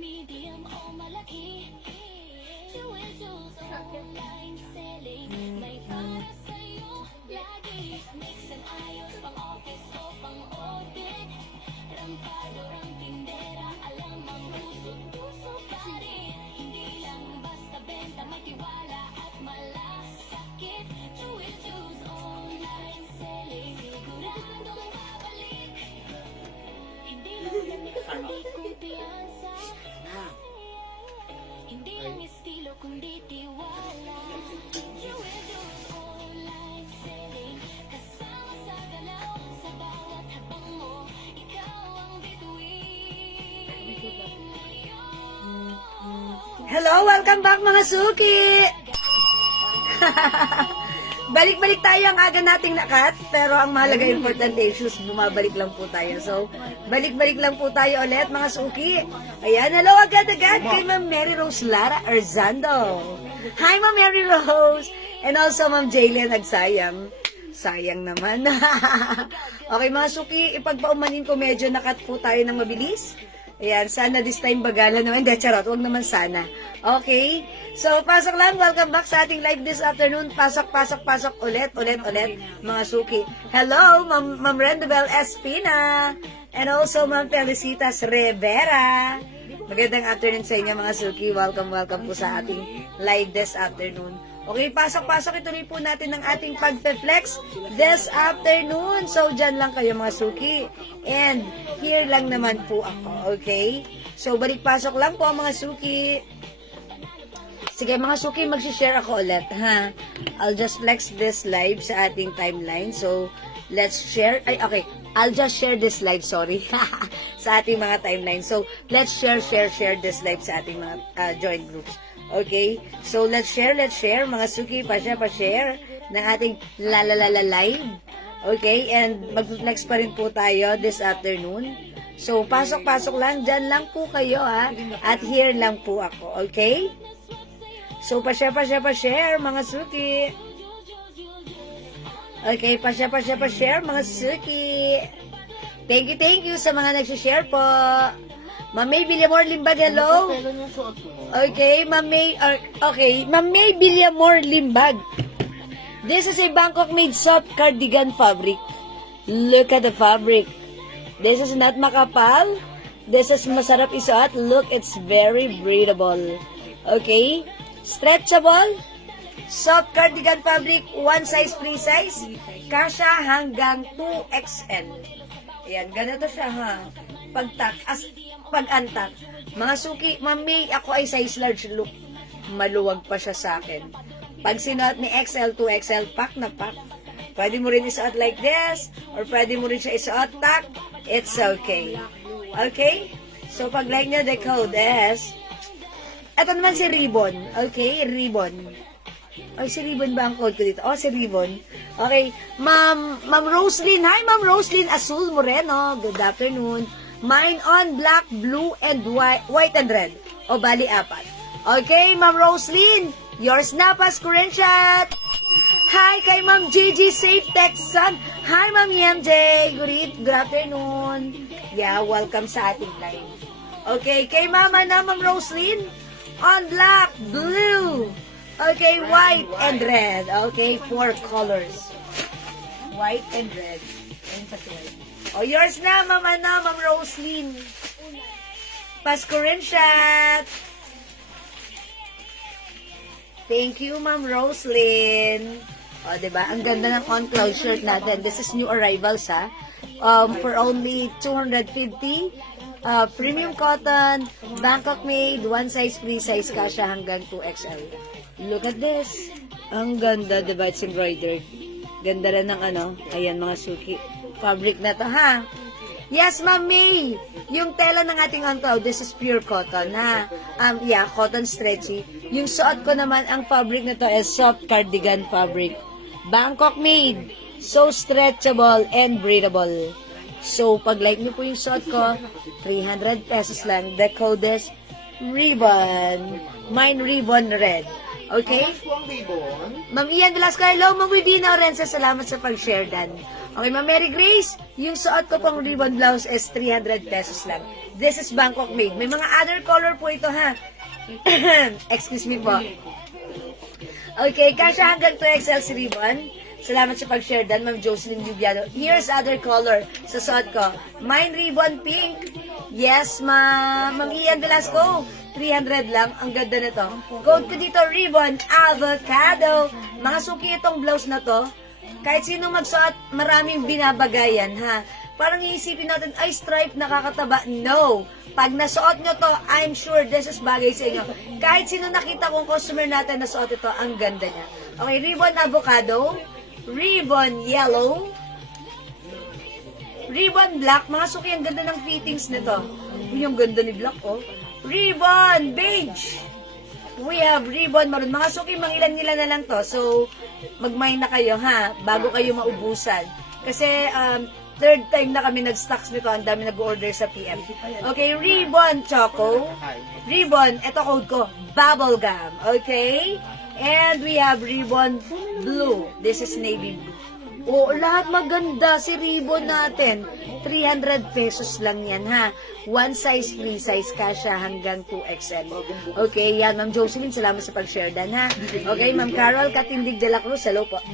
Medium o malaki, Jewel Juice online selling. May para sa'yo lagi. Mix and ayos, pang office o pang audit. Rampado, rang tindera, alam ang puso-puso pa rin. Hindi lang basta benta, may tiwala at malasakit. Jewel Juice online selling, siguradong babalik. Hindi lang ganik, kundi kumpiyansa. Hindi lang estilo kundi tiwala. Jewel Juice online selling, kasama sa galaw, sa bawat habang mo, ikaw ang bituin. Hello, welcome back mga suki! Balik-balik tayo ang aga nating lakat, pero ang mahalaga importante issues, bumabalik lang po tayo. So, balik-balik lang po tayo ulit mga suki. Ayan, hello agad-agad kay Ma'am Mary Rose Lara Arzando. Hi Ma'am Mary Rose! And also Ma'am Jaylen Agsayang. Sayang naman. Okay mga suki, ipagpaumanin ko medyo nakat po tayo ng mabilis. Ayan, sana this time bagala naman. Hindi, charot. Huwag naman sana. Okay? So, pasok lang. Welcome back sa ating live this afternoon. Pasok ulit. Mga suki. Hello, Ma'am Rendabel Espina. And also, Ma'am Felicitas Rivera. Magandang afternoon sa inyo, mga suki. Welcome po sa ating live this afternoon. Okay, pasok. Ituloy po natin ang ating pag-flex this afternoon. So, dyan lang kayo mga suki. And, here lang naman po ako, okay? So, balik-pasok lang po mga suki. Sige, mga suki, mag-share ako ulit, ha? I'll just flex this live sa ating timeline. So, let's share. Ay, okay. I'll just share this live, sorry. Sa ating mga timeline. So, let's share this live sa ating mga joint groups. Okay? So, let's share, mga suki, pa-share ng ating live. Okay? And mag-flex pa rin po tayo this afternoon. So, pasok lang. Dyan lang po kayo, ha? At here lang po ako. Okay? So, pa-share, mga suki. Okay, pa-share, mga suki. Thank you sa mga nag-share po. Ma'am May Villamor Limbag, hello. Okay, Ma'am May Villamor Limbag. This is a Bangkok made soft cardigan fabric. Look at the fabric. This is not makapal. This is masarap isuot. Look, it's very breathable. Okay? Stretchable. Soft cardigan fabric, one size, free size. Kasya hanggang 2XL. Ayan, ganito siya ha. Pag-antak. Mga suki, Ma'am May, ako ay size large. Look, maluwag pa siya sa akin. Pag sinuot ni XL, 2XL, pack na pack. Pwede mo rin isuot like this, or pwede mo rin siya isuot tak. It's okay. Okay? So, pag like nyo, the code is, ito naman si Ribbon. Okay? Ribbon. Ay, si Ribbon ba ang code ko dito? Oh, si Ribbon. Okay. Ma'am Roslyn. Hi, Ma'am Roslyn Azul Moreno. Good afternoon. Mine on black, blue, and white and red. O, bali, 4. Okay, Ma'am Roslyn. Yours na, pa screenshot. Hi, kay Ma'am Gigi Safe Texan. Hi, Ma'am MJ. Good afternoon. Yeah, welcome sa ating live. Okay, kay Mama na, Ma'am Roslyn. On black, blue. Okay, white and red. Okay, 4 colors. White and red. Ayan pa sila. O, yours na, Ma'am Roslyn. Pa-screenshot. Thank you, Ma'am Roslyn. O, diba? Ang ganda ng on-cloud shirt natin. This is new arrivals, ha? For only 250. Premium cotton, Bangkok made, one size, free size, kasya hanggang 2XL. Look at this. Ang ganda, diba? It's embroidered. Ganda rin ng ayan mga suki. Fabric na to, ha? Yes, Ma'am May. Yung tela ng ating on-cloud, this is pure cotton, ha? Yeah, cotton stretchy. Yung suot ko naman, ang fabric na to is soft cardigan fabric. Bangkok made. So stretchable and breathable. So, pag like niyo po yung suot ko, 300 pesos lang. The code is ribbon. Mine ribbon red. Okay? Ma'am Ian Velasco, hello. Ma'am Wibina Orense, salamat sa pag-share dan. Okay, Ma'am Mary Grace, yung suot ko pang ribbon blouse is 300 pesos lang. This is Bangkok made. May mga other color po ito, ha? Excuse me po. Okay, kasha hanggang 2XL si ribbon. Salamat sa pag-share dan, Ma'am Jocelyn Lubiano. Here's other color sa suot ko. Mine ribbon pink. Yes, Ma'am Ian Velasco. 300 lang. Ang ganda nito. Code ko dito, ribbon avocado. Mga suki itong blouse na to. Kahit sino magsuot, maraming binabagayan, ha? Parang iisipin natin, ay, stripe, nakakataba. No. Pag nasuot nyo to, I'm sure this is bagay sa inyo. Kahit sino nakita kong customer natin na suot ito, ang ganda niya. Okay, ribbon avocado. Ribbon yellow. Ribbon black. Mga suki, ang ganda ng fittings nito. Yung ganda ni black, oh. Ribbon beige. We have ribbon maroon. Mga suki, mangilan-ngilan na lang to. So, mag-mine na kayo, ha? Bago kayo maubusan. Kasi, third time na kami nag-stocks nito. Ang dami nag-order sa PM. Okay, ribbon choco. Ribbon, eto code ko, bubblegum. Okay? And we have ribbon blue. This is navy blue. Oh, lahat maganda si ribbon natin. 300 pesos lang yan, ha? One size, free size, kasha hanggang 2XL. Okay, yan, Ma'am Jocelyn, salamat sa pag-share dan, ha? Okay, Ma'am Carol Katindig de la Cruz, hello po.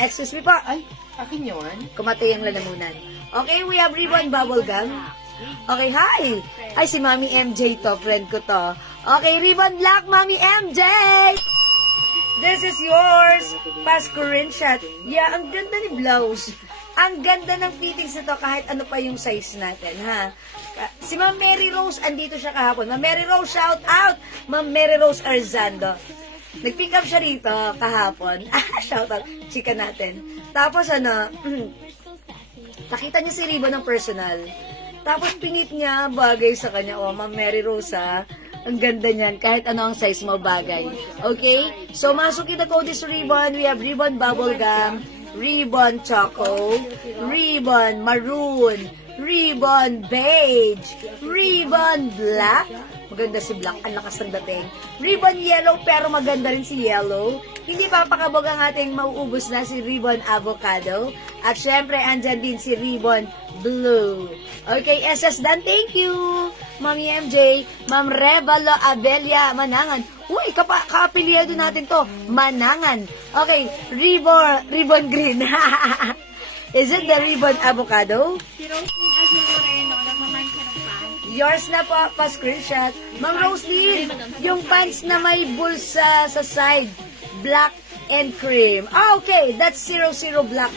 Excuse me po. Ay, akin yun? Kumatay ang lalamunan. Okay, we have ribbon bubblegum. Okay, hi! Ay, si Mami MJ to, friend ko to. Okay, ribbon black, Mami MJ! This is yours. Pasko rin shot. Yeah, ang ganda ni blouse. Ang ganda ng fittings nito kahit ano pa yung size natin, ha? Si Ma'am Mary Rose, andito siya kahapon. Ma'am Mary Rose, shout out! Ma'am Mary Rose Arzando. Nag-pick up siya rito kahapon. Shout out. Chika natin. Tapos nakita niya si Ribbon ng personal. Tapos pinit niya bagay sa kanya. Oh, Ma'am Mary Rose, ha? Ang ganda niyan, kahit ano ang size mo bagay. Okay? So, masuki na code is ribbon. We have ribbon bubblegum, ribbon choco, ribbon maroon, ribbon beige, ribbon black. Maganda si black, ang lakas ng dating. Ribbon yellow, pero maganda rin si yellow. Hindi papakabog ang ating mauubos na si ribbon avocado. At syempre, andyan din si ribbon blue. Okay, SS Dan, thank you. Mami MJ, Ma'am Revalo Abelia Manangan. Uy, ka-apelyado natin to. Manangan. Okay, ribbon green. Is it the ribbon avocado? Si Rosie Azureno, nagmamahal siya ng pants. Yours na po, pa-screenshot. Ma'am Roslyn, yung pants na may bulsa sa side. Black and cream. Okay, that's 00 black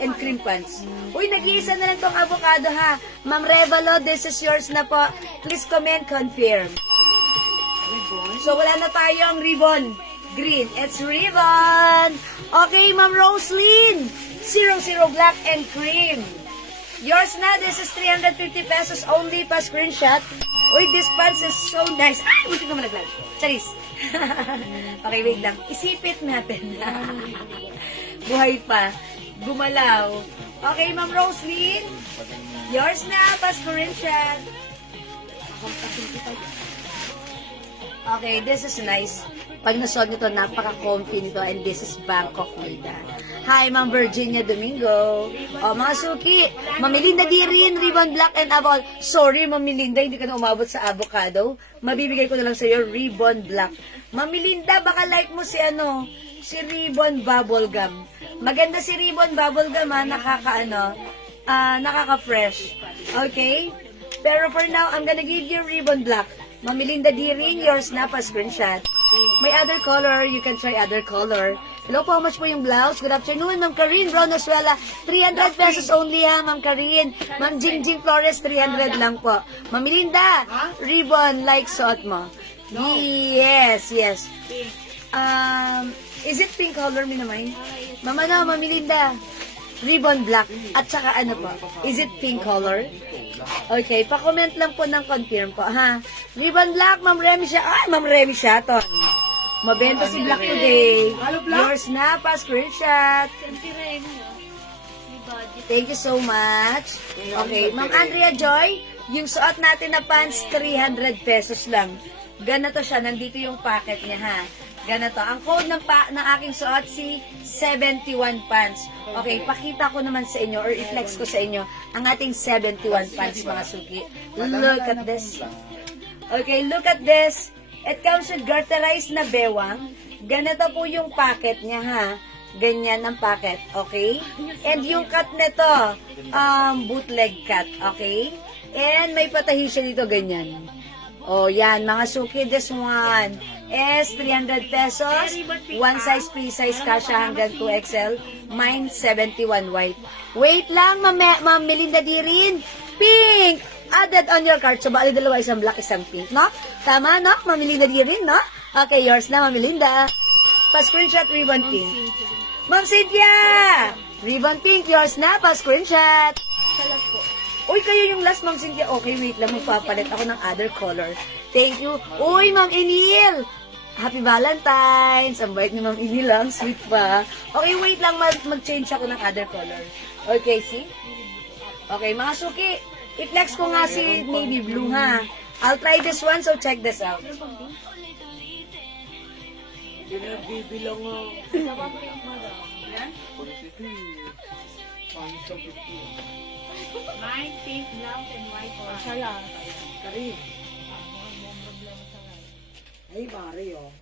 and cream pants. Uy, nag-iisa na lang tong avocado, ha? Ma'am Revalo, this is yours na po. Please comment, confirm. So, wala na tayong ribbon green. It's ribbon. Okay, Ma'am Roslyn. 00 black and cream. Yours na. This is 350 pesos only pa screenshot. Uy, this pants is so nice. Ay, buti ka malaglag. Charis. Okay, wait lang. Isipit natin. Buhay pa. Gumalaw. Okay, Ma'am Roslyn. Yours na. Pa screenshot. Okay, this is nice. Pag nasuot nito, napaka-comfy nito, and this is Bangkok made. Hi, Ma'am Virginia Domingo. O, mga suki, Ma'am Melinda di rin, ribbon black and avocado. Sorry, Ma'am Melinda, hindi ka na umabot sa avocado. Mabibigay ko na lang sa iyo, ribbon black. Ma'am Melinda, baka like mo si si ribbon bubblegum. Maganda si ribbon bubblegum, ha, nakaka-fresh. Okay? Pero for now, I'm gonna give you ribbon black. Ma'am Melinda di rin, yours na pa screenshot. May other color, you can try other color. Hello po, how much po yung blouse? Good afternoon, Ma'am Karine Brown Oswela. 300 pesos only, ha, Ma'am Karine. Ma'am Jingjing Flores, 300 lang po. Ma'am Melinda, ribbon like suot mo. Yes. Is it pink color, Minamay? Ma'am Melinda, ribbon black. At saka is it pink color? Okay, pa-comment lang po ng confirm po, ha? Ribbon black, Ma'am Remy siya. Ay, Ma'am Remy siya to. Mabenta si Black today. Yours na, pa screenshot. Si Remy, may budget Thank you so much. Okay, Ma'am Andrea Joy, yung suot natin na pants, 300 pesos lang. Ganito siya, nandito yung packet niya ha. Ganito. Ang code ng aking suot, si 71 pants. Okay, pakita ko naman sa inyo or i-flex ko sa inyo ang ating 71 pants, mga suki. Look at this. Okay, look at this. It comes with garterized na bewang. Ganito po yung packet niya ha. Ganyan ang packet, okay? And yung cut nito, bootleg cut, okay? And may patahi siya dito, ganyan. Oh, yan, mga suki, this one is 300 pesos. One size, free size, kasha hanggang 2XL. Mine, 71 white. Wait lang, Ma'am Melinda Dirin. Pink! Added on your cart. So, bali dalawa, isang black, isang pink, no? Tama, no? Ma'am Melinda Dirin, no? Okay, yours na, Ma'am Melinda. Pa-screenshot, ribbon pink. Ma'am Cynthia! Ribbon pink, yours na, pa-screenshot. Uy, kayo yung last, Ma'am Cynthia. Okay, wait lang, magpapalit ako ng other color. Thank you. Uy, Ma'am Enil! Happy Valentine's! Ang bait ni Ma'am Enil lang, sweet pa. Okay, wait lang, mag-change ako ng other color. Okay, see? Okay, mga suki, i-flex ko nga si navy blue, ha? I'll try this one, so check this out. Bibilang nga. Mine, pink, blouse, and white pants. Sala. Kari. Ay, pare, oh.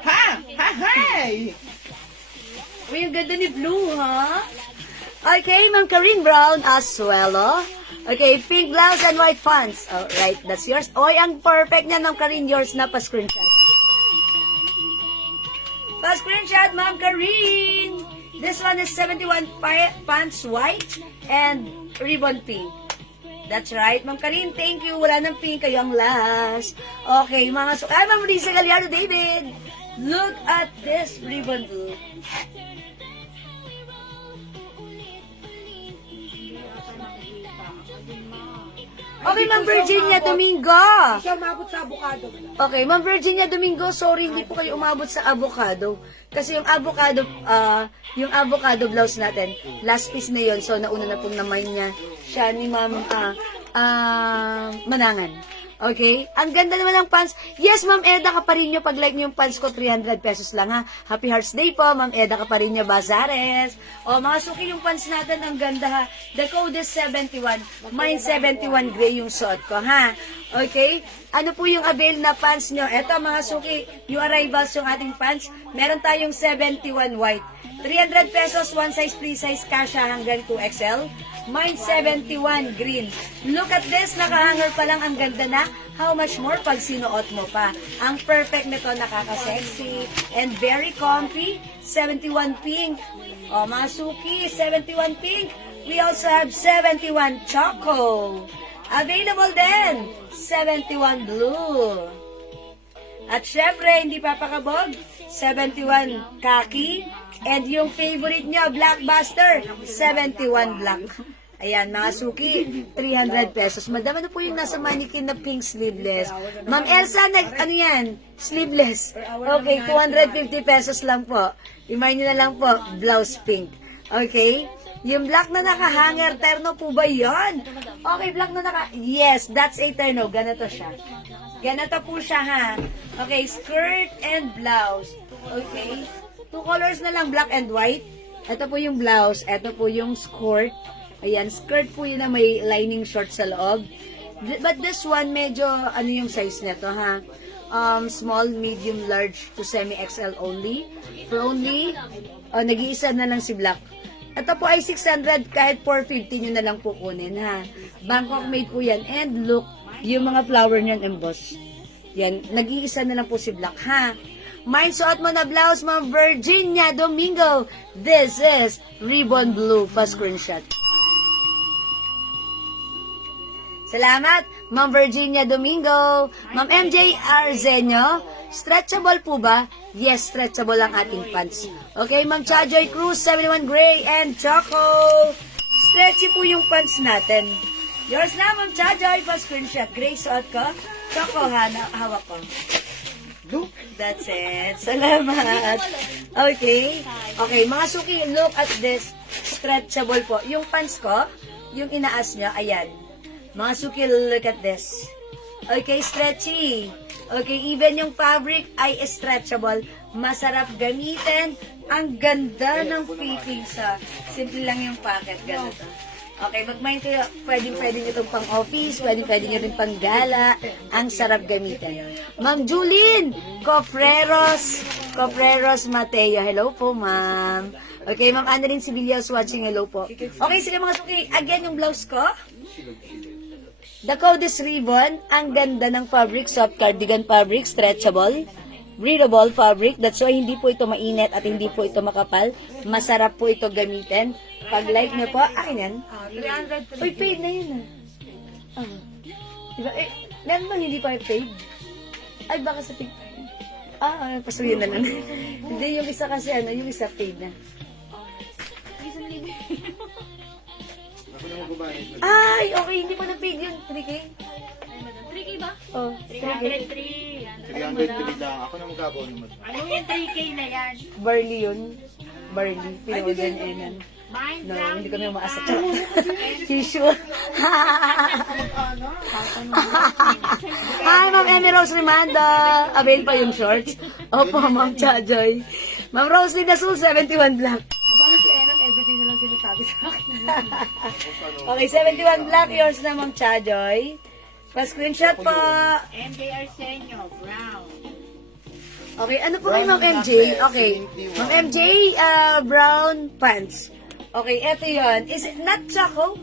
Ha! Ha! Hey! Uy, ang ganda ni blue, ha? Okay, Ma'am Karin Brown as well, oh. Okay, pink blouse and white pants. Alright, that's yours. Oy, ang perfect niya, Ma'am Karin. Yours na, pa-screenshot. Pa-screenshot, Ma'am Karin! This one is 71 pants white and ribbon pink. That's right, Ma'am Karin. Thank you. Wala ng pink. Kayo ang last. Okay, mga ay, Ma'am Risa Gallardo David. Look at this ribbon blue. Okay, Ma'am Virginia Domingo. Siya umabot sa avocado. Okay, Ma'am Virginia Domingo, sorry, hindi po kayo umabot sa avocado. Kasi yung avocado blouse natin, last piece na yon, so nauna na pong naman niya siya ni Ma'am Manangan. Okay? Ang ganda naman ng pants. Yes, Ma'am Eda Caparino, pag like niyo yung pants ko, 300 pesos lang ha. Happy Hearts Day po, Ma'am Eda Caparino Bazares. O, mga suki yung pants natin, ang ganda ha. The code is 71. Mine 71 gray yung suot ko ha. Okay? Ano po yung avail na pants nyo? Eto mga suki, yung arrivals yung ating pants. Meron tayong 71 white. 300 pesos, one size, free size, kasha hanggang 2XL. Mine 71 green. Look at this, nakahanger pa lang, ang ganda na. How much more pag sinuot mo pa? Ang perfect nito, nakaka-sexy and very comfy. 71 pink. O, mga suki, 71 pink. We also have 71 choco. Available din, 71 blue. At syempre, hindi papakabog, 71 khaki. And yung favorite nyo, Blockbuster, 71 black. Ayan, mga suki, 300 pesos. Madama na po yung nasa mannequin na pink sleeveless. Ma'am Elsa, ano yan? Sleeveless. Okay, 250 pesos lang po. Imay nyo na lang po, blouse pink. Okay? Yung black na nakahanger, terno po ba yon? Okay, black na yes, that's a terno. Ganito siya. Ganito po siya, ha? Okay, skirt and blouse. Okay? 2 colors na lang, black and white. Ito po yung blouse. Ito po yung skirt. Ayan, skirt po yun na may lining short sa loob. But this one, medyo, ano yung size nito, ha? Small, medium, large to semi-XL only. For only, nag-iisa na lang si black. Ito po ay 600, kahit 450 nyo na lang po kunin, ha? Bangkok made po yan. And look, yung mga flower niyan embossed. Yan, nag-iisa na lang po si black, ha? Mine, suot mo na blouse, Ma'am Virginia Domingo. This is ribbon blue. Pa-screenshot. Salamat, Ma'am Virginia Domingo. Ma'am MJ Arzenio, stretchable po ba? Yes, stretchable ang ating pants. Okay, Ma'am Chajoy Cruz, 71 gray and choco. Stretchy po yung pants natin. Yours na, Ma'am Chajoy, pa-screenshot. Gray suot ko. Choco, hawak ko. That's it. Salamat. Okay. Okay, mga suki, look at this. Stretchable po. Yung pants ko, yung inaas nyo, ayan. Mga suki, look at this. Okay, stretchy. Okay, even yung fabric ay stretchable. Masarap gamitin. Ang ganda ng fitting sa. Simple lang yung pocket. Ganito. Okay, mag-mind kayo. Pwede nyo itong pang-office. Pwede nyo rin pang-gala. Ang sarap gamitin. Ma'am Julene Cofreros Mateo. Hello po, ma'am. Okay, Ma'am Annalyn Sibillos watching. Hello po. Okay, sige mga suki. Again, yung blouse ko. The code is ribbon. Ang ganda ng fabric. Soft cardigan fabric. Stretchable. Breathable fabric. That's why hindi po ito mainit at hindi po ito makapal. Masarap po ito gamitin. Pag like nyo po, akin yan. 300. Uy, paid na yun ah. Diba? Eh, meron bang hindi pa paid? Ay, baka sa pig. Pasuyin na lang. Hindi, yung isa kasi yung isa paid na. Ay, okay, hindi pa na paid yun. 3K? 3K ba? Oh, 3K. 303 lang. Ako na magkabon naman. Ano yung 3K na yan? Barley yun. Barley. Pinogen yun. Mind No, brown. hindi kami umaasa. Tissue. Hi, Ma'am Emmy Rose Rimanda. Avail pa yung shorts. Opo, Ma'am Chajoy. Ma'am Rose Lidasul, 71 Black. Paano si Enan, everything na lang sinasabi sa akin. Okay, 71 Black. Yours na, Ma'am Chajoy. Pa-screenshot po. MJ Arsenio, brown. Okay, ano po kay Ma'am MJ? Okay. Ma'am MJ, brown pants. Okay, eto yon. Is it not choco?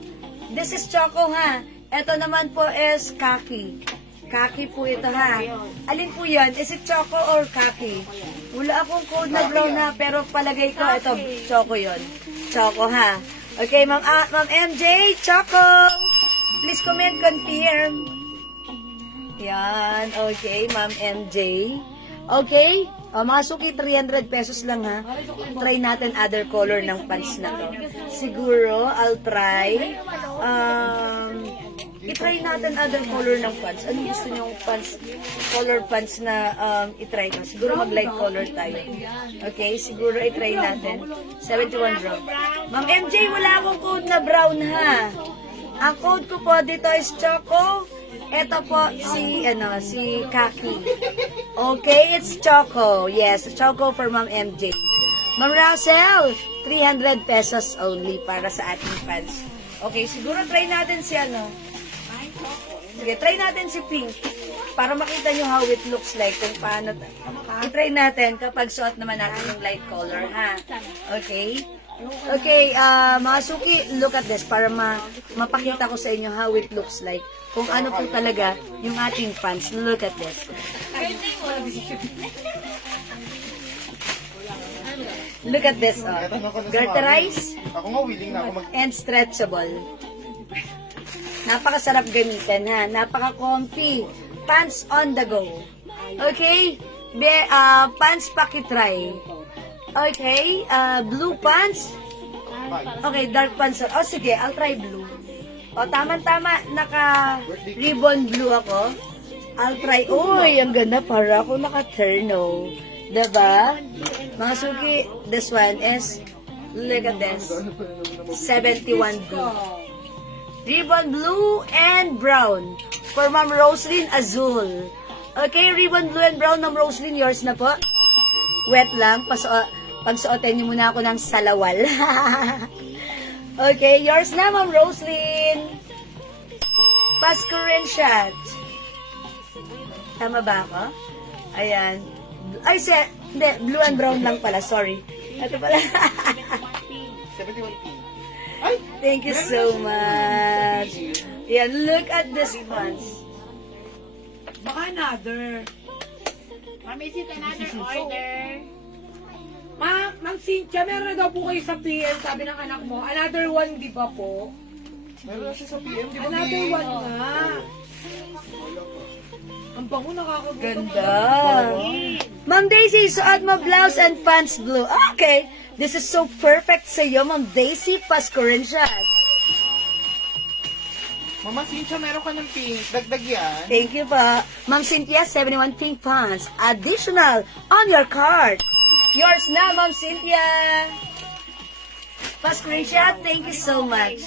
This is choco, ha? Eto naman po is khaki. Khaki po ito, ha? Alin po yon? Is it choco or khaki? Wala akong code na brown, ha? Pero palagay ko, ito, choco yon. Choco, ha? Okay, Ma'am MJ, choco! Please comment, confirm. Yan, okay, Ma'am MJ. Okay? Mga suki, 300 pesos lang ha. Try natin other color ng pants na to. Siguro, I'll try. I-try natin other color ng pants. Anong gusto niyong pants? Color pants na i-try ko. Siguro mag-light color tayo. Okay? Siguro i-try natin. 71 brown. Ma'am MJ, wala akong code na brown ha. Ang code ko po dito is choco. Ito po si Kaki. Okay, it's Choco. Yes, Choco for Ma'am MJ. Ma'am Rosel, 300 pesos only para sa ating fans. Okay, siguro try natin si Sige, try natin si Pink. Para makita nyo how it looks like. Kung paano. I-try natin kapag suot naman natin yung light color, ha? Okay? Okay, mga suki, look at this para mapakita ko sa inyo how it looks like. Kung ano po talaga yung ating pants. Look at this. Look at this, oh. Garterized Ako nga willing na ako mag... and stretchable. Napakasarap gamitin, ha? Napaka-comfy. Pants on the go. Okay? Pants pakitry. Okay, blue pants. Okay, dark pants. Oh, sige, I'll try blue. O, tama-tama, naka-ribbon blue ako. I'll try. Uy, ang ganda. Para ako naka-terno. Diba? Mga suki, this one is, look at this. 71 blue. Ribbon blue and brown. For Ma'am Roslyn, azul. Okay, ribbon blue and brown, Ma'am Roslyn, yours na po. Wet lang. Pagsuotin niyo muna ako ng salawal. Okay, yours na, Ma'am Roslyn. Pa-screenshot. Tama ba ako? Ayan. Ay, hindi, blue and brown lang pala. Sorry. Ito pala. 71p. Ay! Thank you so much. Yan, look at this pants. Baka another. Ma'am, is it another order? Ma'am Cynthia, meron na daw po kayo sa PM, sabi ng anak mo. Another one, di ba po? Meron na siya sa PM, di ba? Another one nga. Ang bango, nakakagutom. Ganda. Ma'am Daisy, suot mo blouse and pants blue. Okay. This is so perfect sa iyo, Ma'am Daisy. Pa-screenshot. Mama Cynthia, meron ka ng pink. Dagdag yan. Thank you po. Ma'am Cynthia, 71 pink pants. Additional on your card. Yours na, Ma'am Cynthia. Pa-screenshot, thank you so much.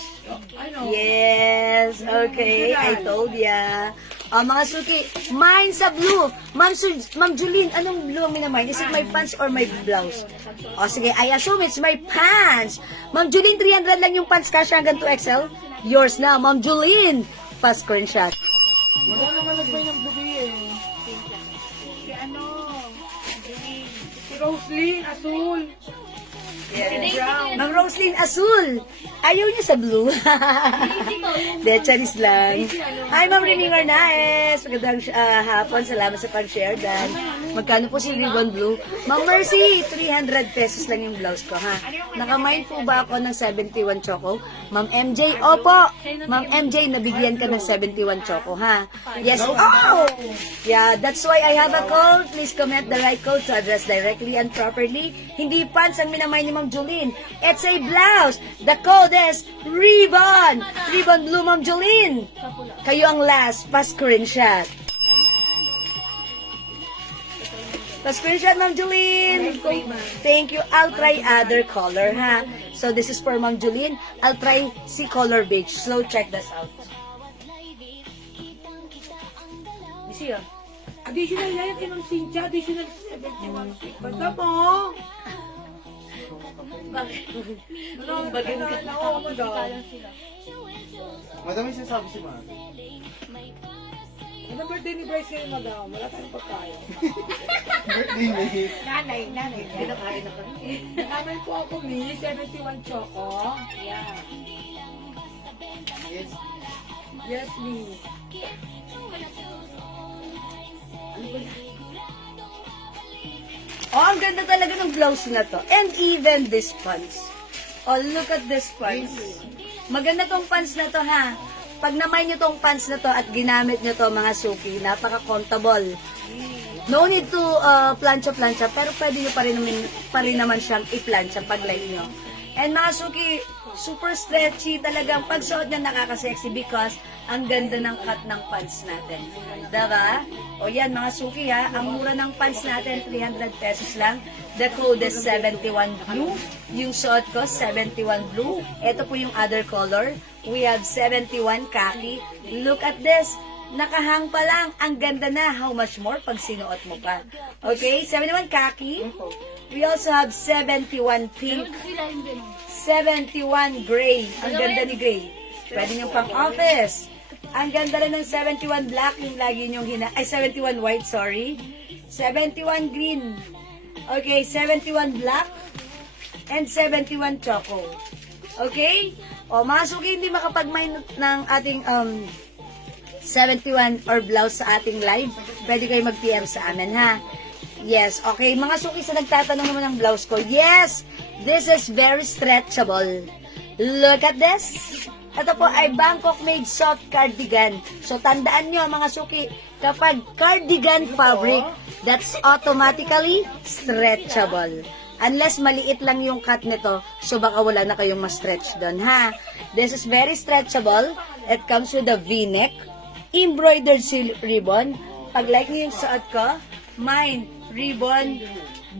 I know. Yes, okay, I told ya. Mga suki, mine sa blue. Ma'am Julene, anong blue ang minamine? Is it my pants or my blouse? O sige, I assume it's my pants. Ma'am Julene, 300 lang yung pants kasha hanggang 2XL. Yours na, Ma'am Julene. Pa-screenshot. Wala naman nagbay ng bugi eh. Si ano? Green. Si Roslyn, asul. Ma'am Roslyn Azul. Ayaw niya sa blue. De, charis lang. Hi, Ma'am Renee Ornaes. Magandang hapon. Salamat sa pag-share, Dan. Magkano po si Ribbon Blue? Ma'am Mercy, 300 pesos lang yung blouse ko, ha? Nakamain po ba ako ng 71 choco? Ma'am MJ, opo. Ma'am MJ, nabigyan ka ng 71 choco, ha? Yes, oh! Yeah, that's why I have a code. Please comment the right code to address directly and properly. Hindi pants ang minamay ni Ma'am Jolene. It's a blouse. The code is Ribbon. Ribbon Blue, Ma'am Jolene. Kayo ang last. Pa-screenshot. Pa-screenshot, Ma'am Jolene. Thank you. I'll try other color, ha? So, this is for Ma'am Jolene. I'll try si color beige. So, check this out. You see, oh? Additional na yan kay Ma'am Cynthia. Additional 71. Basta mo. Bakit? Madami sinasabi si Mami. Ano birthday ni Bryce ngayon, madam? Wala tayong pagkain. Birthday night. Nanay. Pinakain na kami. Nakamay po ako, Mi. 71 choco. Yeah. Yes. Yes, Mi. Oh, ang ganda talaga ng blouse na to. And even this pants. Oh, look at this pants. Maganda tong pants na to, ha? Pag namay nyo tong pants na to at ginamit nyo to, mga suki, napaka-comfortable. No need to plancha-plancha, pero pwede nyo pa rin naman siyang i-plancha pag like nyo. And mga suki, super stretchy talagang pagsuot niya nakaka-sexy because ang ganda ng cut ng pants natin. Diba? O yan mga suki ha, ang mura ng pants natin 300 pesos lang. The code is 71 blue. Yung suot ko 71 blue. Ito po yung other color. We have 71 khaki. Look at this. Nakahang pa lang. Ang ganda na. How much more pag sinuot mo pa? Okay, 71 khaki. We also have 71 pink. 71 gray. Ang ganda ni gray. Pwede nyo pang office. Ang ganda rin ng 71 black. Yung lagi nyong 71 white, sorry. 71 green. Okay, 71 black. And 71 choco. Okay? O, mga suki, hindi makapag-mine ng ating 71 or blouse sa ating live. Pwede kayo mag-PM sa amin, ha? Yes, okay. Mga suki sa nagtatanong naman ng blouse ko. Yes, this is very stretchable. Look at this. Ito po ay Bangkok made soft cardigan. So, tandaan nyo mga suki, kapag cardigan fabric, that's automatically stretchable. Unless maliit lang yung cut nito, so baka wala na kayong ma-stretch doon, ha? This is very stretchable. It comes with a V-neck, embroidered silk ribbon. Pag like nyo yung suot ko, mine, ribbon,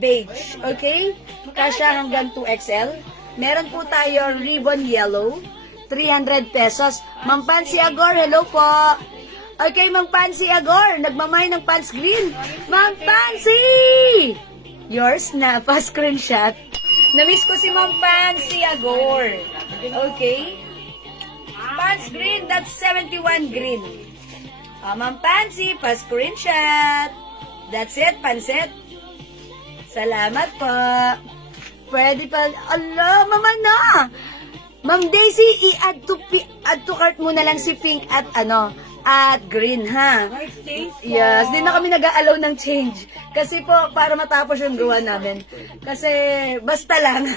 beige. Okay? Kasya hanggang 2XL. Meron po tayo ribbon yellow, 300 pesos. Ma'am Pansy Agor, hello po. Okay, Ma'am Pansy Agor, nagmamay ng pants green. Ma'am Pansy! Yours na, pa-screenshot. Namiss ko si Ma'am Pansy Agor. Okay? Pants green, that's 71 green. Ma'am Pansy, pa-screenshot. That's it, pansit. Salamat po. Pwede pa. Allah, mama na. Ma'am Daisy, i-add to cart mo na lang si pink at at green, ha? Yes, di na kami nag-a-allow ng change. Kasi po, para matapos yung gawa namin. Kasi, basta lang.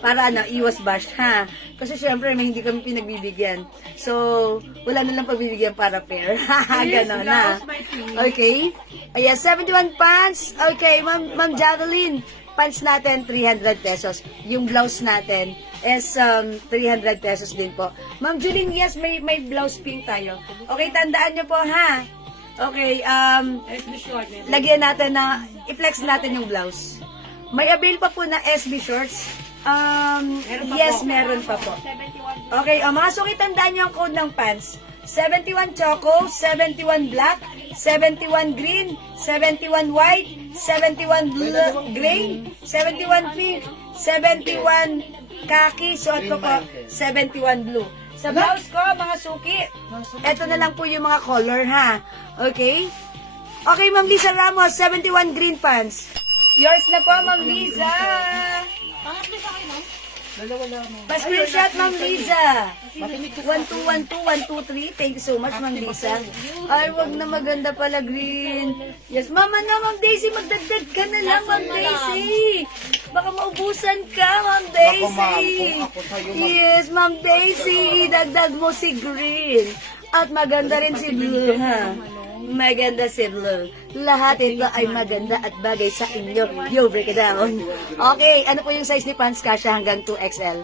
Para iwas bash, ha? Kasi syempre, may hindi kami pinagbibigyan. So, wala na lang pagbibigyan para pair. Ganon na. Okay? Ayan, 71 pants. Okay, Ma'am Javelin. pants natin 300 pesos. Yung blouse natin is 300 pesos din po. Ma'am Juline, yes, may blouse pink tayo. Okay, tandaan nyo po ha. Okay, SB short. lagyan natin na, i-flex natin yung blouse. May avail pa po na SB shorts. Yes, meron pa po. 71. Okay, mga suki, tandaan nyo ang code ng pants. 71 choco, 71 black, 71 green, 71 white, 71 gray, 71 pink, 71 khaki, suot ko po, 71 blue. Sa blouse ko, mga suki, eto na lang po yung mga color, ha? Okay? Okay, Ma'am Lisa Ramos, 71 green pants. Yours na po, Ma'am Lisa. Pangatlo sa akin, no? Dalawa lang. Pa-screenshot, Ma'am Liza. 1212123. Thank you so much, Ma'am Liza. Ay, wag na, maganda pala green. Yes, Mama na, Ma'am Daisy, magdagdag ka na lang, Ma'am Daisy. Baka maubusan ka, Ma'am Daisy. Ako sa'yo, Yes, Ma'am Daisy, dagdag mo si green. At maganda rin si blue, ha? Maganda si blue. Lahat ito ay maganda at bagay sa inyo. Yo, break it down. Okay, ano po yung size ni pants? Kasha hanggang 2XL.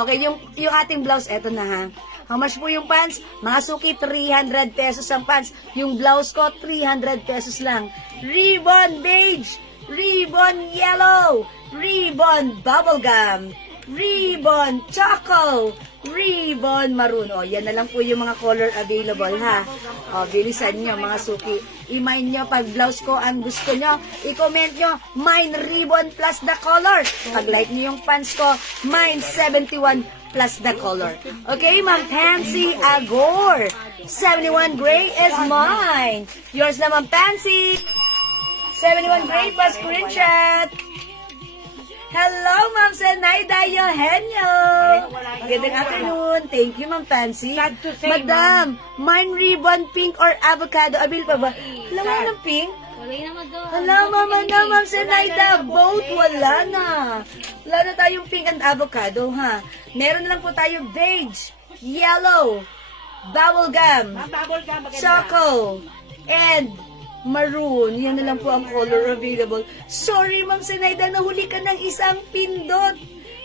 Okay, yung ating blouse, eto na ha. How much po yung pants? Mga suki, 300 pesos ang pants. Yung blouse ko, 300 pesos lang. Ribbon beige, ribbon yellow, ribbon bubblegum, ribbon choco, ribbon maroon. O, yan na lang po yung mga color available, ha? O, bilisan nyo, mga suki. I-mine nyo pag blouse ko ang gusto nyo. I-comment nyo, mine ribbon plus the color. Pag like nyo yung pants ko, mine 71 plus the color. Okay, Ma'am Pansy Agor. 71 gray is mine. Yours na, Ma'am Pansy. 71 gray plus screenshot. Hello, Ma'am Zenaida Eugenio. Good afternoon. Thank you, Ma'am Pansy. Sad to say, Madam, mine ribbon pink or avocado. Abil pa ba? Alam mo ng pink? Wala naman doon. Hala, Mama na, Ma'am Zenaida. Both wala na. Wala na tayong pink and avocado, ha? Meron na lang po tayo beige, yellow, bubblegum, Bubble gum, maganda. choco, and maroon. Yan na lang po ang color available. Sorry, Ma'am Zenaida, nahuli ka ng isang pindot.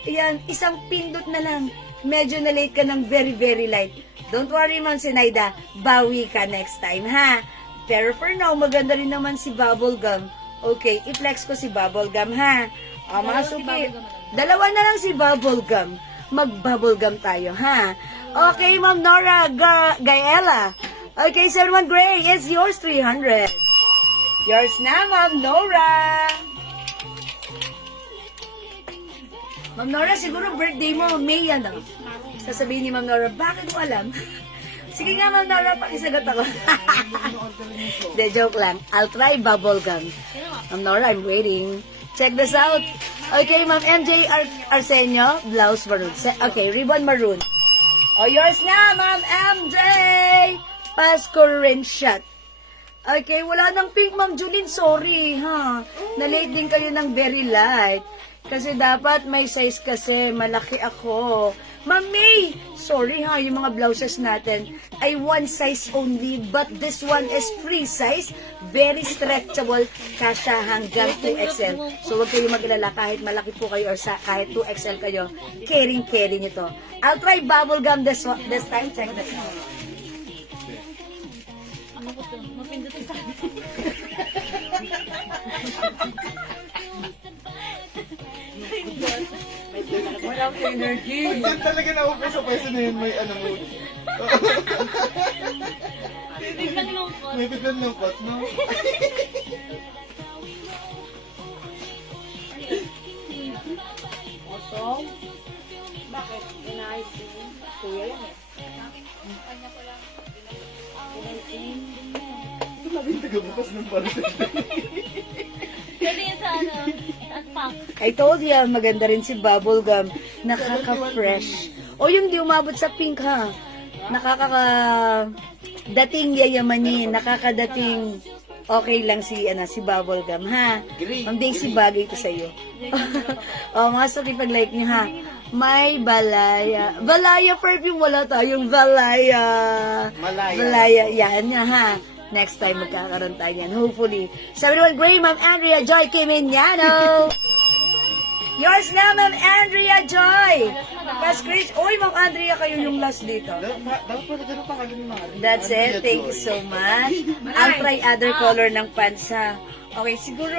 Ayan, isang pindot na lang. Medyo na late ka ng very, very light. Don't worry, Ma'am Zenaida. Bawi ka next time, ha? Pero for now, maganda rin naman si Bubblegum. Okay, i-flex ko si Bubblegum, ha? O, mga suki. Dalawa na lang si Bubblegum. Mag-Bubblegum tayo, ha? Okay, Ma'am Nora Gaela. Okay, 71 Gray is yours, 300. Yours na, Ma'am Nora. Ma'am Nora, siguro birthday mo, May yan, no? Sasabihin ni Ma'am Nora, bakit mo alam? Sige nga, Ma'am Nora, pakisagot ako. De, joke lang. I'll try bubblegum. Ma'am Nora, I'm waiting. Check this out. Okay, Ma'am MJ Arsenio, blouse maroon. Okay, ribbon maroon. Oh, yours na, Ma'am MJ! Pasko rin shot. Okay, wala nang pink, Ma'am Juline. Sorry, ha? Na-late din kayo ng very light. Kasi dapat may size kasi. Malaki ako. Ma'am May, sorry ha, yung mga blouses natin ay one size only. But this one is free size. Very stretchable. Kasha hanggang 2XL. So, huwag kayo mag-alala. Kahit malaki po kayo or kahit 2XL kayo, caring ito. I'll try bubblegum this time. Check this out. Mapindot sa akin. Walang energy. Yan talaga na-open sa pwesto na yun, may ano mo. Biglang lungkot. May biglang lungkot, no? Otong? Bakit? Inayos yun. Kuya yan eh. Ito laging tagabukas ng parang. Pwede yun sa ano, at punk. I told you, maganda rin si Bubblegum. Nakaka-fresh. O yung di umabot sa pink, ha? Dating yayamanin. Nakakadating okay lang si Bubblegum, ha? Ma'am Daisy, bagay ito sa'yo. O, mga suki, pag-like niyo, ha? May balaya. Balaya perfume, wala tayong balaya. Malaya. Balaya, yan nga, ha? Next time, magkakaroon tayo yan. Hopefully. 71 Gray, Ma'am Andrea Joy Kiminiano. Yours na, Ma'am Andrea Joy. Pa-screen. Uy, Ma'am Andrea, kayo yung last dito. Dapat pala ganun pangalan ni Mari. That's it. Thank you so much. I'll try other color ng pants, ha. Okay, siguro,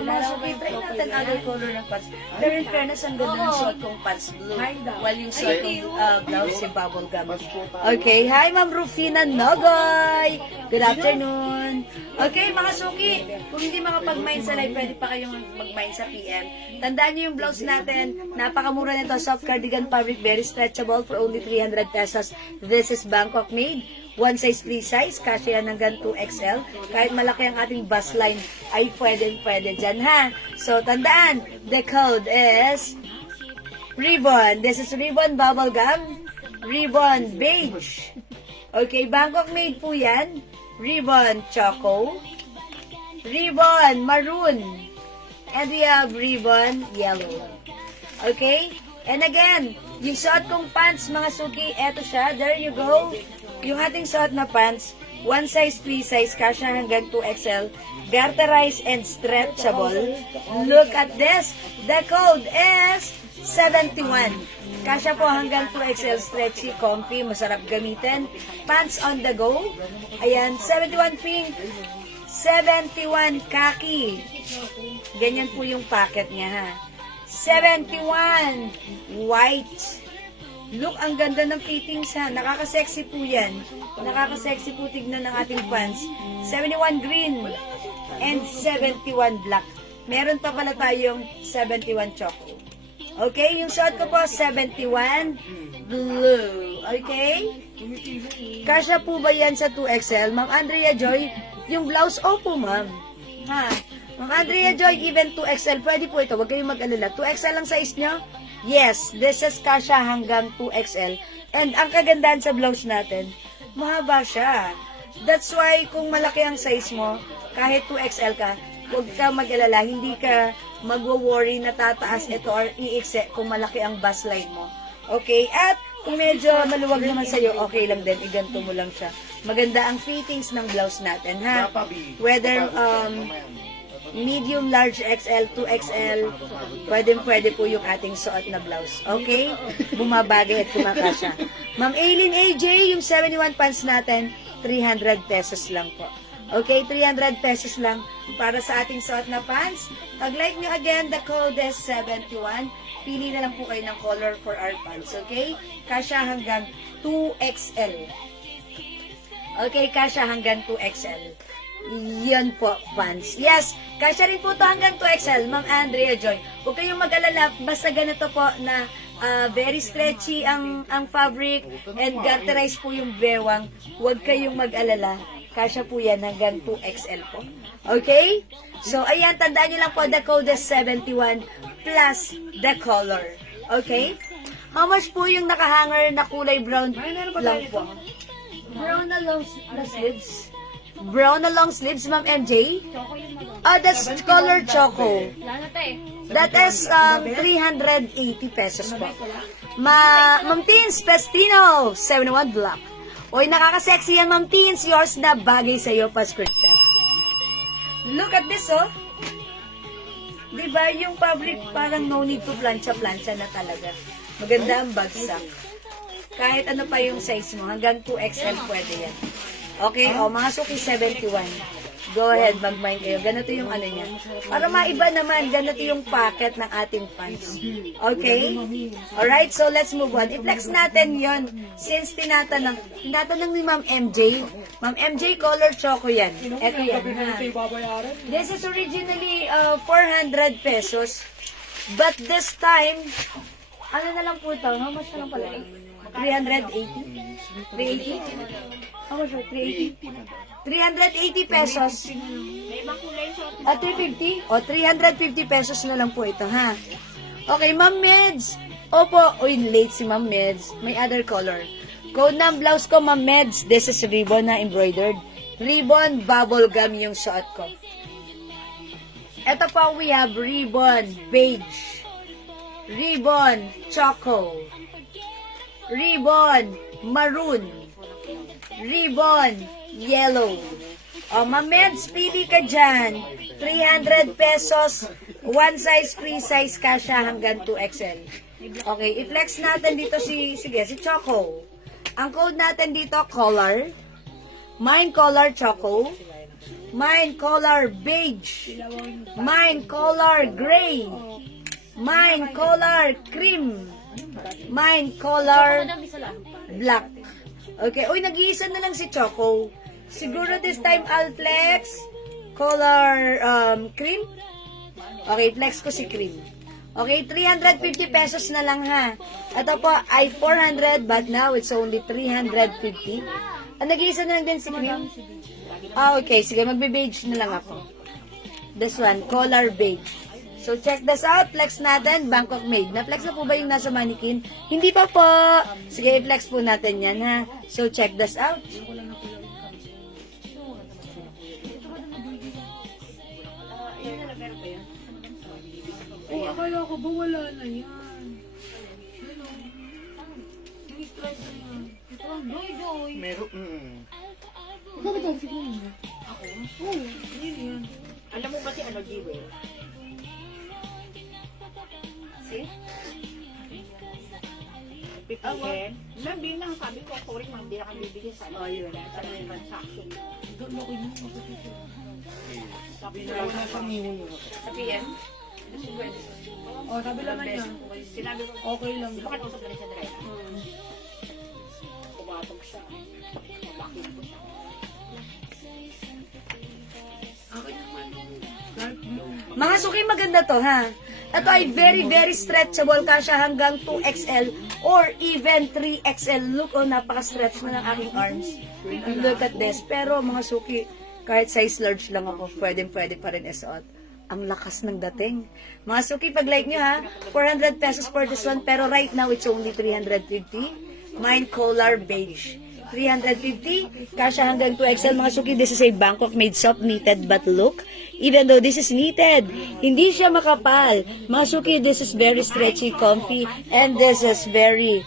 mga suki, try natin other color ng pants. Pero in fairness, ang ganda ng suot kong pants blue. While yung suot kong blouse yung bubble gum. Okay, hi Ma'am Rufina Nogoy. Good afternoon. Okay, mga suki, kung hindi makapag-mine sa live, pwede pa kayong mag-mine sa PM. Tandaan niyo yung blouse natin. Napakamura nito. Soft cardigan fabric, very stretchable for only 300 pesos. This is Bangkok made. One size, free size, kasya yan hanggang 2XL. Kahit malaki ang ating bust line, ay pwede dyan, ha? So, tandaan, the code is Ribbon. This is Ribbon Bubble Gum. Ribbon Beige. Okay, Bangkok made po yan. Ribbon Choco. Ribbon Maroon. And we have Ribbon Yellow. Okay? And again, yung suot kong pants, mga suki, eto siya. There you go. Yung ating suot na pants, one size, free size, kasya hanggang 2XL, garterized and stretchable. Look at this. The code is 71. Kasya po hanggang 2XL, stretchy, comfy, masarap gamitin. Pants on the go. Ayan, 71 pink, 71 khaki. Ganyan po yung packet niya, ha. 71 white. Look, ang ganda ng fittings, ha. Nakaka-sexy po yan. Nakaka-sexy po tignan ng ating pants. 71 green and 71 black. Meron pa pala tayong 71 choco. Okay, yung suot ko po, 71 blue. Okay? Kasya po ba yan sa 2XL? Ma'am Andrea Joy, yung blouse, opo ma'am. Ha? Ma'am Andrea Joy, even 2XL, pwede po ito. Huwag kayong mag-alala. 2XL ang size nyo? Yes, this is kasya hanggang 2XL. And ang kagandahan sa blouse natin, mahaba siya. That's why kung malaki ang size mo, kahit 2XL ka, huwag ka mag-alala, hindi ka magwo-worry na tataas ito or iikse kung malaki ang bust line mo. Okay? At kung medyo maluwag naman sa'yo, okay lang din, iganto mo lang siya. Maganda ang fittings ng blouse natin, ha? Whether medium, large, XL, 2XL, pwede po yung ating suot na blouse. Okay? Bumabagay at kumakasya. Ma'am Aileen AJ, yung 71 pants natin, 300 pesos lang po. Okay, 300 pesos lang para sa ating suot na pants. Pag-like nyo again, the code is 71. Pili na lang po kayo ng color for our pants. Okay? Kasya hanggang 2XL. Okay, kasya hanggang 2XL. Yan po, pants. Yes, kasya rin po ito hanggang 2XL, Ma'am Andrea Joy. Huwag kayong mag-alala, basta ganito po na very stretchy ang fabric and garterized po yung bewang. Huwag kayong mag-alala. Kasya po yan hanggang 2XL po. Okay? So, ayan, tandaan nyo lang po, the code is 71 plus the color. Okay? How much po yung nakahanger na kulay brown lang po? Brown na long sleeves. Brown na long sleeves, Ma'am MJ? That's color choco. That is 380 pesos po. Ma'am Teens, Pestino, 71 black. Oy, nakaka-sexy yan, Ma'am Teens. Yours na bagay sa'yo pa screenshot. Look at this, oh. Diba, yung fabric parang no need to plancha-plancha na talaga. Maganda ang bagsak. Kahit ano pa yung size mo, hanggang 2XL pwede yan. Okay, mga suki 71. Go ahead, mag-mine kayo. Ganito yung ano niya. Para maiba naman, ganito yung packet ng ating pants. Okay? Alright, so let's move on. I-flex natin yon since tinatanong ni Ma'am MJ. Ma'am MJ, color choco yan. Ito yan. This is originally 400 pesos. But this time, ano na lang po ito? How much na lang pala? 380? 380? How much? 380? 380 pesos. 350? O, 350 pesos na lang po ito, ha? Okay, Ma'am Meds. Opo. Uy, late si Ma'am Meds. May other color. Code ng blouse ko, Ma'am Meds. This is ribbon na embroidered. Ribbon, bubble gum yung suot ko. Ito pa, we have ribbon, beige. Ribbon, choco. Ribbon, maroon. Ribbon, yellow. Oh, Ma'am-Meds, pili ka dyan. 300 pesos, one size, free size kasha hanggang 2XL. Okay, i-flex natin dito si Choco. Ang code natin dito, color. Mine color Choco. Mine color beige. Mine color gray. Mine color cream. Mine color black. Okay, uy, nag-iisa na lang si Choco. Siguro this time I'll flex color cream. Okay, flex ko si cream. Okay, 350 pesos na lang ha. Ito po ay 400 but now it's only 350. Nag-iisa na lang din si cream. Okay, sige, magbe-beige na lang ako. This one, color beige. So, check this out. Flex natin, Bangkok made. Na-flex na po ba yung nasa mannequin? Hindi pa po. Sige, i-flex po natin yan ha. So, check this out. Oh, akala ko ba wala na yan? Ano? Yung stripe na yan. Ito ang joy. Meron, Ako? Oo, yun yan. Alam mo ba si ano, Jiwe? Si? Pipihin. Sabi na, sabi ko, sorry ma'am, di na kami bibigyan sa ano yun. Sa transaction. Doon ako yun. Sabi Wala na siyang niwan mo. Sa PM? Oh, sabi lang niya. Sinabi ko, Okay lang. bakit usap na rin siya direct? Pumatog siya. Bakit ko siya? Akin naman. Dark blue. Mga suki, maganda to ha. Ito ay very, very stretchable. Kasya hanggang 2XL or even 3XL. Look, oh, napaka-stretch na ng aking arms. Look at this. Pero mga suki, kahit size large lang ako, pwede pa rin isuot. Ang lakas ng dating. Mga suki, pag-like nyo ha, 400 pesos for this one, pero right now, it's only 350. Mine color beige. 350, kasya hanggang 2XL. Mga suki, this is a Bangkok made soft knitted, but look, even though this is knitted, hindi siya makapal. Mga suki, this is very stretchy, comfy, and this is very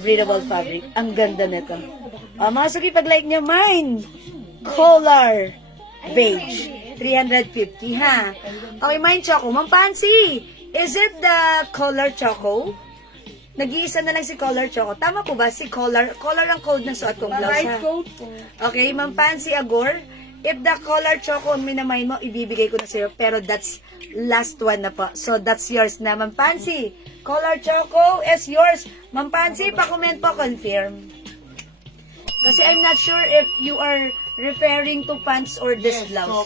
breathable fabric. Ang ganda nito. Mga suki, pag-like nyo, mine color beige. 350, ha? Okay, mine choco. Ma'am Pansy, is it the color choco? Nag-iisa na lang si color choco. Tama po ba? Si color ang code ng suot kong blouse, Right ha? coat po. Okay, Ma'am Pansy Agor, if the color choco ang minamay mo, ibibigay ko na sa'yo. Pero that's last one na po. So, that's yours na, Ma'am Pansy. Color choco is yours. Ma'am Pansy, pa-comment po, confirm. Kasi I'm not sure if you are referring to pants or this blouse.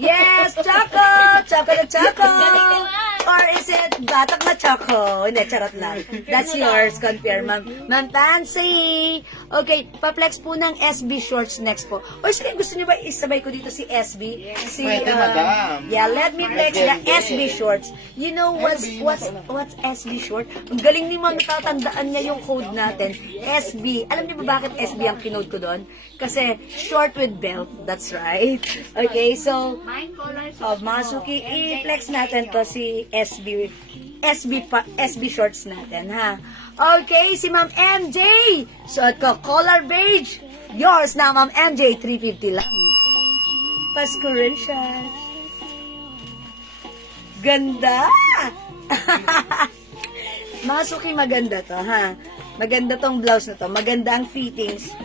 Yes, Choco! Choco na Choco! Or is it batak na Choco? Hindi, charot lang. That's yours, confirm, ma'am. Ma'am Pansy! Okay, pa-flex po ng SB shorts next po. O sige, gusto niyo ba isabay ko dito si SB? Si, Pwede, madam. Yeah, let me flex the SB shorts. You know what's SB short? Ang galing ni ma'am, natatandaan niya yung code natin. SB. Alam niyo ba bakit SB ang kinode ko doon? Kasi short with belt. That's right. Okay, so Mine colors. Masuki, i-flex natin to si SB shorts natin, ha? Okay, si Ma'am MJ. Suot ko, color beige. Yours na, Ma'am MJ, 350 lang. Pasko rin siya. Ganda! Masuki, maganda to, ha? Maganda tong blouse na to. Maganda ang fittings.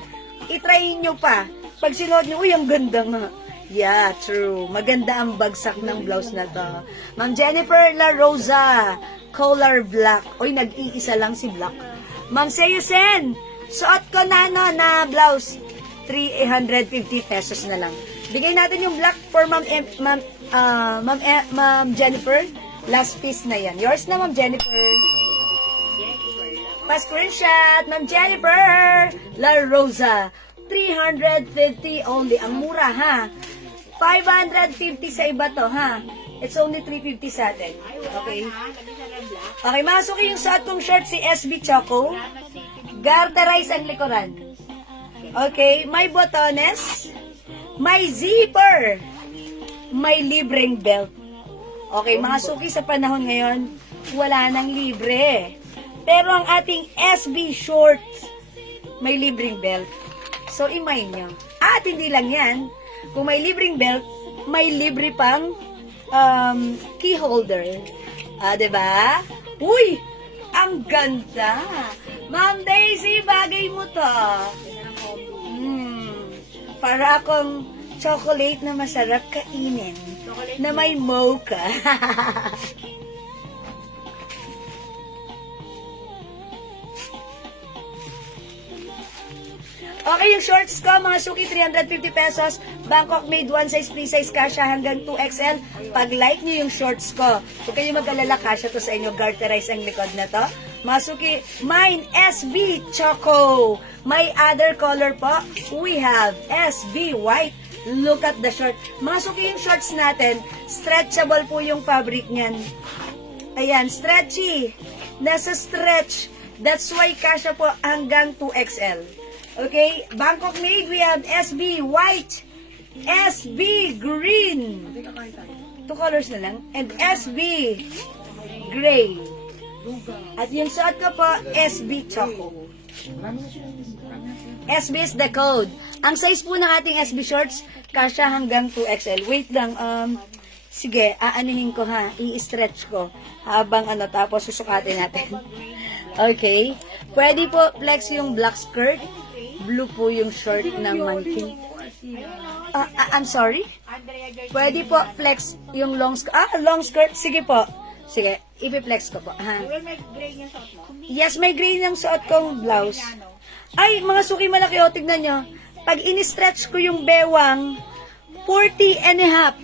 I-try nyo pa. Pag sinuot nyo, uy, ang ganda nga. Yeah, true. Maganda ang bagsak ng blouse na to. Ma'am Jennifer La Rosa, color black. Uy, nag-iisa lang si black. Ma'am Seyusen, suot ko na, no, na blouse. 350 pesos na lang. Bigay natin yung black for Ma'am Jennifer. Last piece na yan. Yours na, Ma'am Jennifer. Pa-screenshot, Ma'am Jennifer La Rosa. 350 only. Ang mura, ha? 550 sa iba to, ha? It's only 350 sa atin. Okay? Okay, masuki yung suot kong shirt si SB Choco. Garterize ang likuran. Okay, may botones. May zipper. May libreng belt. Okay, mga suki sa panahon ngayon, wala nang libre. Pero ang ating SB shorts, may libreng belt. So, imay nyo. At hindi lang yan, kung may libreng belt, may libre pang key holder. Diba? Uy! Ang ganda! Ma'am Daisy, bagay mo to. Para akong chocolate na masarap kainin. Na may mocha. Okay, yung shorts ko, mga suki, 350 pesos. Bangkok made, one size, free size, kasha hanggang 2XL. Pag like nyo yung shorts ko, huwag kayo mag-alala, kasha to sa inyo, garterize ang likod na to. Mga suki, mine, SB Choco. May other color po, we have SB White. Look at the short. Mga suki, yung shorts natin, stretchable po yung fabric niyan. Ayan, stretchy. Nasa stretch. That's why kasha po hanggang 2XL. Okay, Bangkok made, we have SB White, SB Green. Two colors na lang. And SB Gray. At yung suot ko po, SB Choco. SB is the code. Ang size po ng ating SB shorts, kasya hanggang 2XL. Wait lang, sige, aanihin ko ha, i-stretch ko habang tapos susukatin natin. Okay, pwede po flex yung black skirt, blue po yung short ng mankin. I'm sorry? Pwede po flex yung long skirt. Long skirt, sige po. Sige, i-flex ko po. Ha? May gray yung suot mo. Yes, may gray ng suot kong blouse. Ay, mga suki malaki, tignan nyo. Pag in-stretch ko yung bewang, 40 and a half.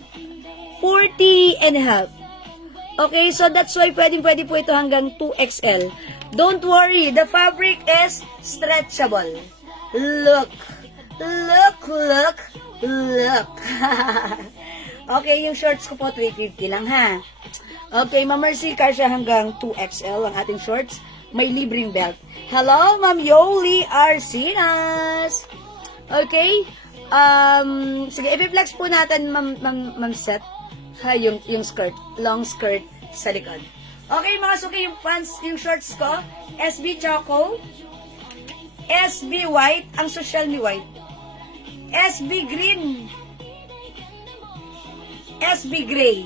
40 and a half. Okay, so that's why pwede po ito hanggang 2XL. Don't worry, the fabric is stretchable. Look. Look, look, look. Okay, yung shorts ko po, 350 lang ha. Okay, Ma'am Mercy, kasya hanggang 2XL ang ating shorts. May libreng belt. Hello, Ma'am Yoli Arcinas. Okay, sige, i-flex po natin, Ma'am Seth, ha, yung skirt, long skirt sa likod. Okay, mga suki, yung pants, yung shorts ko, SB Choco, SB White, ang social ni White, SB Green, SB Gray.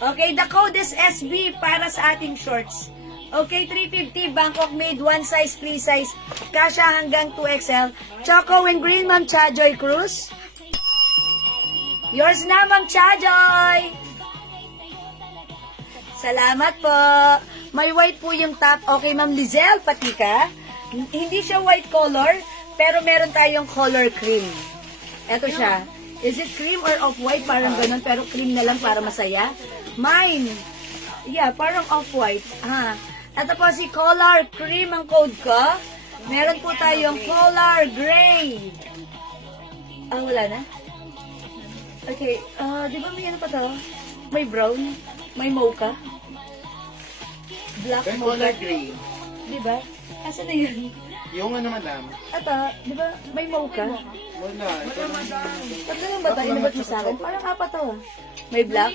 Okay, the code is SB para sa ating shorts. Okay, 350, Bangkok made, one size, free size, kasha hanggang 2XL. Choco and Green, Ma'am Chajoy Cruz. Yours na, Ma'am Chajoy. Salamat po. May white po yung top. Okay, Ma'am Lizelle Patika. Hindi siya white color, pero meron tayong color cream. Eto siya. Is it cream or off-white? Parang ganun, pero cream na lang para masaya. Mine. Yeah, parang off-white. Ito po si color cream ang code ko. Meron po tayong color gray. Wala na? Okay, di ba may ano pa to? May brown, may mocha. Black Then mocha. color gray. Di ba? Asan na yun? Yung ano madam? Ito, di ba may mocha? Wala. Tatlo lang ba tayo? Inabat mo sa akin? Parang apat to. May black?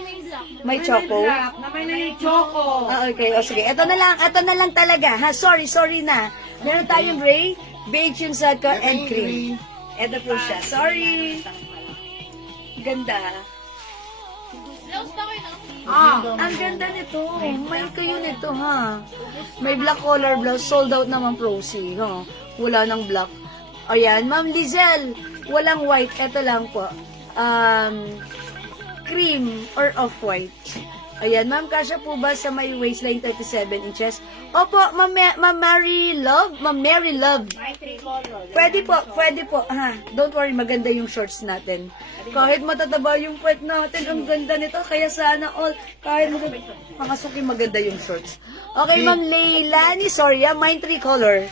May choco? Na may nanging choco. Okay. O sige. Ito na lang talaga. Ha? Sorry na. Meron tayong gray, beige yung sad ko, and cream. Ito po siya. Sorry. Ganda. Ang ganda nito. May kayo nito, ha? May black color blouse. Sold out naman, Prosy. Ha? Wala nang black. Ayan. Ma'am Lizelle, walang white. Ito lang po. Cream or off-white. Ayan, ma'am, kasya po ba sa may waistline 37 inches? Opo, Ma'am Mary Love. Ma'am Mary Love. May 3 colors. Pwede po, ha. Don't worry, maganda yung shorts natin. Kahit matataba yung puwet natin, ang ganda nito. Kaya sana all, kahit makasuki, maganda yung shorts. Okay, Ma'am Leilani, sorry, mine 3 color.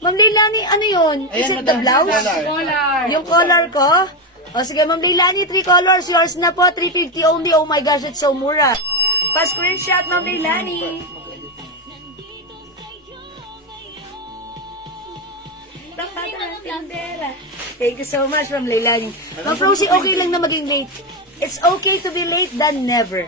Ma'am Leilani, ano yun? Is it the blouse? Color. Yung color ko? O sige, Ma'am Leilani, 3 colors. Yours na po, 350 only. Oh my gosh, it's so mura. Pa-screenshot, Ma'am Leilani. Thank you so much, Ma'am Leilani. Ma'am Rosie, okay lang na maging late. It's okay to be late than never.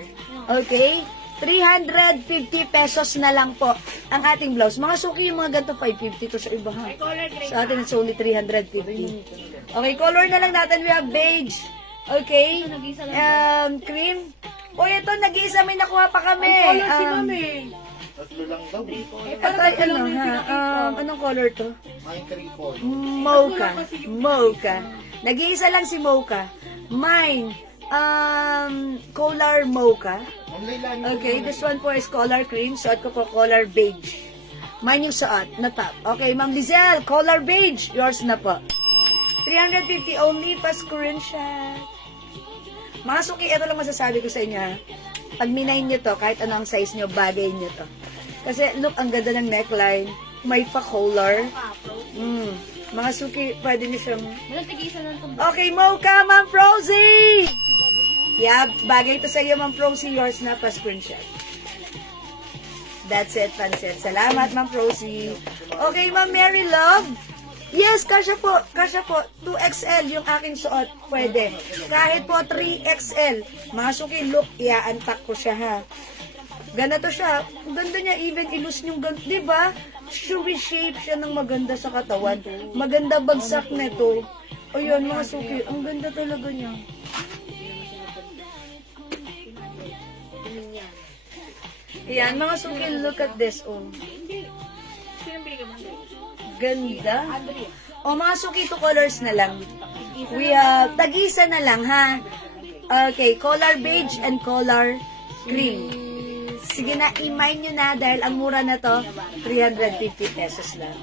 Okay? 350 pesos na lang po ang ating blouse. Mga suki yung mga ganito, 550 to sa iba ha. May color green Sa atin, it's only 350. Okay, color na lang natin. We have beige. Okay. Cream. O, ito, nag-iisa. May nakuha pa kami. Color si mami. Tatlo lang daw. Ito, ano, anong color to? May 3 color. Mocha. Mocha. Nag-iisa lang si Mocha. Mine, color mocha. Online lang. Okay, this one po is color cream. Suot ko po color beige. Mine yung suot na top. Okay, Ma'am Lizelle, color beige. Yours na po. 350 only, pa-screenshot. Mga suki, ito lang masasabi ko sa inyo ha. Pag minayin nyo to, kahit anong size nyo, bagay nyo to. Kasi look, ang ganda ng neckline. May pa-color. Mga suki, pwede nyo siyang... Okay, Mocha, Ma'am Frozy! Yeah, bagay ito sa iyo, Ma'am Frozy. Yours na, pa-screenshot. That's it, Pansit. Salamat, Ma'am Frozy. Okay, Ma'am Mary Love. Yes, kasya po. Kasya po. 2XL yung aking suot. Pwede. Kahit po 3XL. Mga suki, look, iaantak ko siya, ha. Ganito siya. Ang ganda niya, even ilus yung ganito. Diba? Shape siya ng maganda sa katawan. Maganda bagsak nito. O yun, mga suki. Ang ganda talaga niya. Ayan, mga suki, look at this. Oh. Sino bili ka mo? Ganda. O, mga suki, 2 colors na lang. We have, tag-isa na lang, ha? Okay, color beige and color cream. Sige na, i-mine nyo na dahil ang mura na to, 350 pesos lang.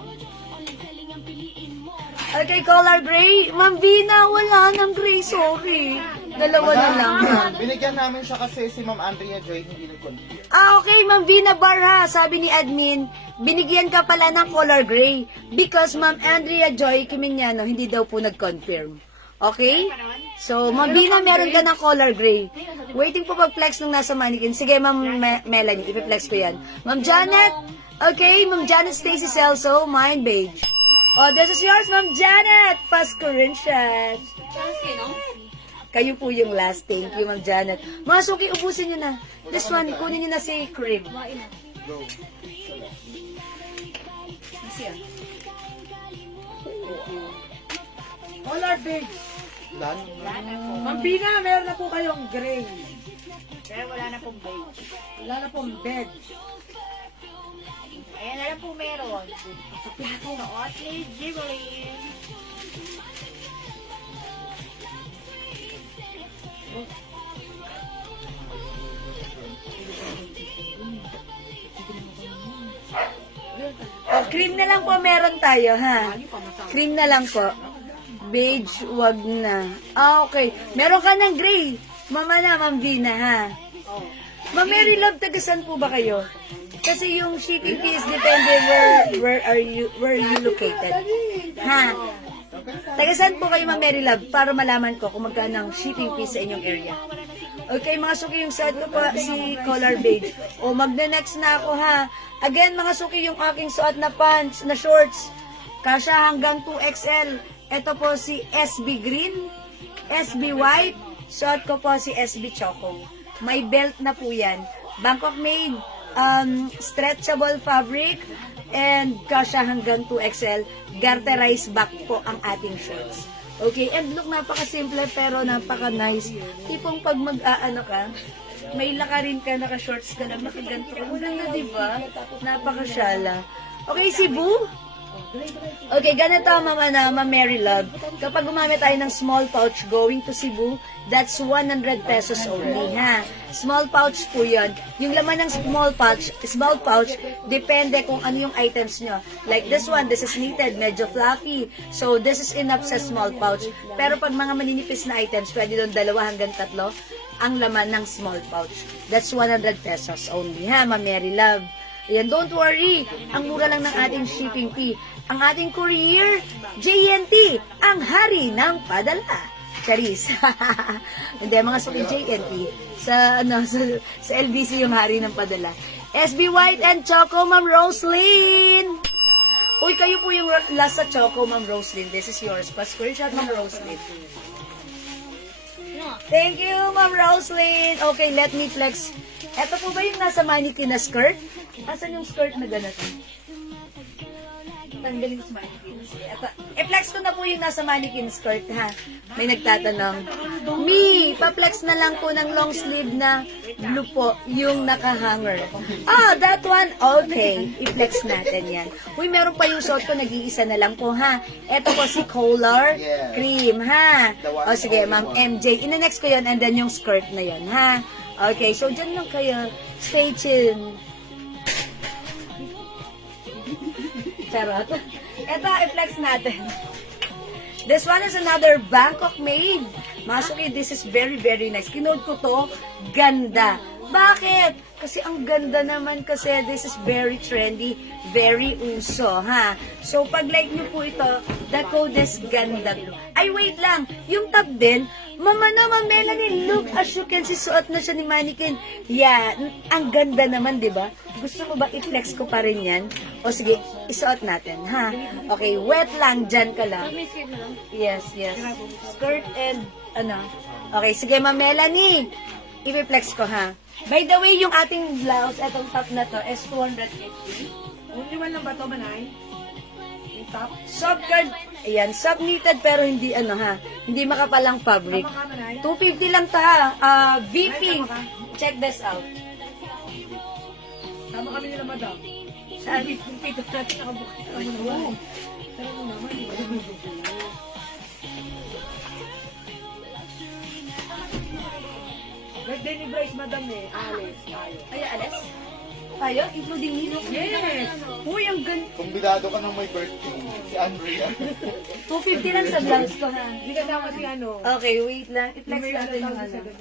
Okay, color gray. Ma'am Vina, wala nang gray, sorry. Dalawa na lang, ha? Binigyan namin siya kasi si Ma'am Andrea Joy hindi nag-confirm. Okay, Ma'am Vina Barha, sabi ni admin, binigyan ka pala ng color gray because Ma'am Andrea Joy Kimignano hindi daw po nag-confirm. Okay? So, Ma'am Vina, meron ka ng color gray. Waiting po pag-flex nung nasa mannequin. Sige, Ma'am Melanie, ipiflex ko yan. Ma'am Janet, okay, Ma'am Janet Stacy Celso, mine beige. Oh, this is yours, Ma'am Janet. Pass Corinthians. Kayo po yung last. Thank you, Ma'am Janet. Mga suki, ubusin nyo na. This one, kunin nyo na si cream. Go. Color beige. Lan. Ma'am Pina, meron na po kayong gray. Pero wala na pong beige. Wala na pong beige. Ayan na lang po meron. Suot ni Jivelin. Oh, cream na lang po meron tayo, ha? Cream na lang po. Beige, wag na. Ah, okay. Meron ka ng gray. Mama na, Ma'am Vina, ha? Ma'am Mary Love, tagasan po ba kayo? Kasi yung shipping fees depende where you located. Ha? Tagasan po kayo, Ma'am Mary Love, para malaman ko kung magkano ang shipping fees sa inyong area. Okay, mga suki, yung suot ko pa si color beige. O, magna-next na ako, ha? Again, mga suki, yung aking suot na pants, na shorts, kasya hanggang 2XL. Ito po si SB Green, SB White, suot ko po si SB Choco. May belt na po yan. Bangkok made, stretchable fabric, and kasya hanggang 2XL. Garterized back po ang ating shorts. Okay, and look, napaka-simple pero napaka-nice. Tipong pag mag-aano ka, may lakarin ka, naka-shorts ka lang, nakaganto ka. Ang ganda, diba? Napaka-syala. Okay, Cebu? Okay, ganito, Ma'am Mary Love. Kapag gumamit tayo ng small pouch going to Cebu, that's 100 pesos only, ha? Small pouch po yun. Yung laman ng small pouch, depende kung ano yung items nyo. Like this one, this is knitted, medyo fluffy. So, this is enough sa small pouch. Pero pag mga maninipis na items, pwede doon 2 hanggang 3 ang laman ng small pouch. That's 100 pesos only, ha, Ma'am Mary Love? Ayan, don't worry. Ang mura lang ng ating shipping fee. Ang ating courier, JNT, ang hari ng padala. Charis. Hindi, mga suki JNT. Sa LBC yung hari ng padala. SB White and Choco, Ma'am Roslyn. Uy, kayo po yung last sa Choco, Ma'am Roslyn. This is yours. Pa-screenshot, Ma'am Roslyn. Thank you, Ma'am Roslyn. Okay, let me flex Ito po ba yung nasa mannequin na skirt? Asan yung skirt na ganito? Tanggalin ko sa mannequin. Ito, i-flex ko na po yung nasa mannequin skirt, ha? May nagtatanong. Mi, pa-flex na lang po ng long sleeve na blue po, yung naka-hanger. Ah, that one? Okay. I-flex natin yan. Uy, meron pa yung suot ko, nag-iisa na lang po, ha? Ito po si Color Yes. Cream, ha? The one O sige, and only Ma'am one. MJ. Ina-next ko yan and then yung skirt na yun, ha? Okay, so dyan lang kayo. Stay tuned. Charot. Ito, i-flex natin. This one is another Bangkok made. Masuki, this is very, very nice. Kinood ko to, ganda. Bakit? Kasi ang ganda naman kasi this is very trendy, very uso, ha? So, pag like nyo po ito, the code is ganda. Ay, wait lang. Yung top din, Mama naman, Melanie, look, as you can see, suot na siya ni Mannequin. Yeah, ang ganda naman, di ba? Gusto mo ba i-flex ko pa rin yan? O sige, isuot natin, ha? Okay, wet lang, dyan ka lang. Yes, yes. Skirt and, ano. Okay, sige, Ma'am Melanie. I-flex ko, ha? By the way, yung ating blouse, etong top na to, is 250. Only one lang ba ito, Manay? Yung top? Soft card, ayan, soft knitted pero hindi ano ha, hindi makapalang fabric. Tama ka, Manay? 250 lang ta ha. VP, check this out. Tama kami nila, madam. Saan? Yung pito natin nakabukas. Tama naman. Tama mo naman, di ba? Birthday ni Bryce, madam eh. Alice. Tayo. Ay, alas? Tayo? Including me? Yes! Uy, ang ganda. Kumbidado ka ng may birthday. Si Andrea. 250 lang sa blouse ko ha. Hindi kasama si ano. Okay, wait lang. I-flex May natin yung ano ano.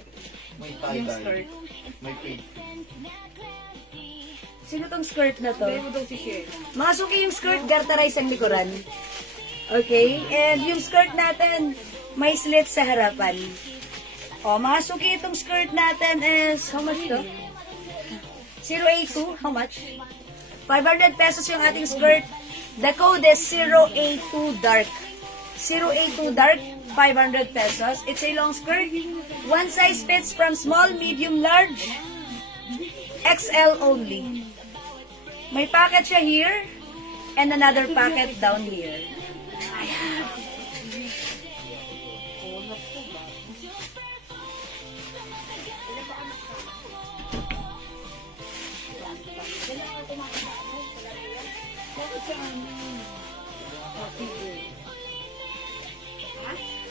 May Yung tie-dye. skirt. May face. Sino tong skirt na to? Dahil mo daw si Shen. Mga suki yung skirt, garterize ang likuran. Okay? And yung skirt natin, may slit sa harapan. O, mga suki itong skirt natin is, how much to? 082, how much? 500 pesos yung ating skirt. The code is 082 dark. 082 dark, 500 pesos. It's a long skirt. One size fits from small, medium, large, XL only. May packet siya here and another packet down here.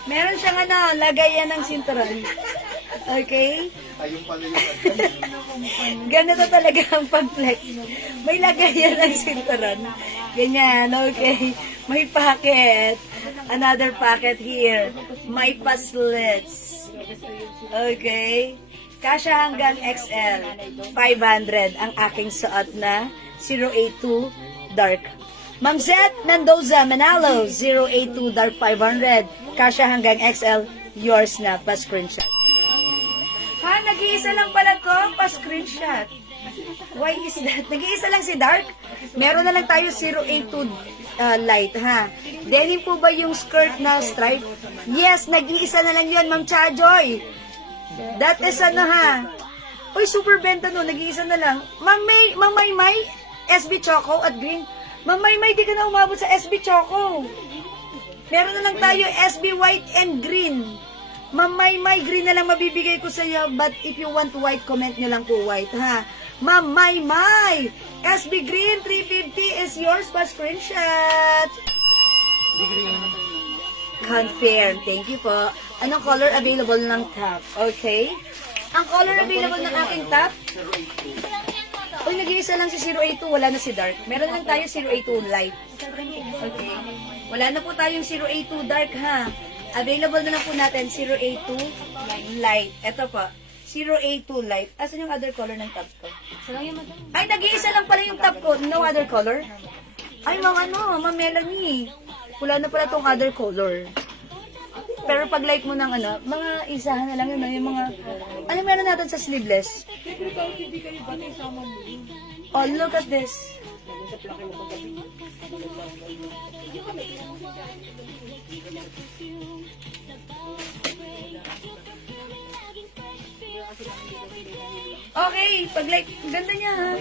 Meron siyang ano, lagayan ng sinturon. Okay? Ayun pala yung Ganito talaga ang pag-flex. May lagayan ng sinturon. Ganyan, okay. May packet. Another packet here. May paslits. Okay. Kasya hanggang XL. 500 ang aking suot na 082 dark. Ma'am Zet Mendoza, Manalo, 082 dark 500. Kasya hanggang XL. Yours na, pa-screenshot. Ha, nag-iisa lang pala to, pa-screenshot. Why is that? Nag-iisa lang si Dark? Meron na lang tayo 082 light, ha? Denim po ba yung skirt na stripe? Yes, nag-iisa na lang yun, Ma'am Chajoy. That is ano, ha? Uy, super benta no, nag-iisa na lang. Ma'am Maymay, SB Choco at green. Ma'am Maymay, di ka na umabot sa SB Choco. Meron na lang tayo SB white and green. Ma'am Maymay, green na lang mabibigay ko sa iyo. But if you want white, comment nyo lang po white, ha? Ma'am Maymay, SB green 350 is yours pa screenshot. Confirm. Thank you po. Anong color available ng top? Okay. Ang color available ng aking top? Uy, nag-iisa lang si 082. Wala na si dark. Meron lang tayo 082 light. Okay. Wala na po tayong 082 dark, ha? Available na lang po natin 082 light. Ito po. 082 light. Asan yung other color ng top ko? Ay, nag-iisa lang pala yung top ko. No other color? Ay, mga ano, Ma'am Melanie. Wala na pala tong other color. Pero pag like mo ng ano, mga isahan na lang yun, yung mga, ano meron natin sa sleeveless? Siyempre kahit hindi kayo ba isama mo? Oh, look at this. Okay, pag like, ganda niya ha.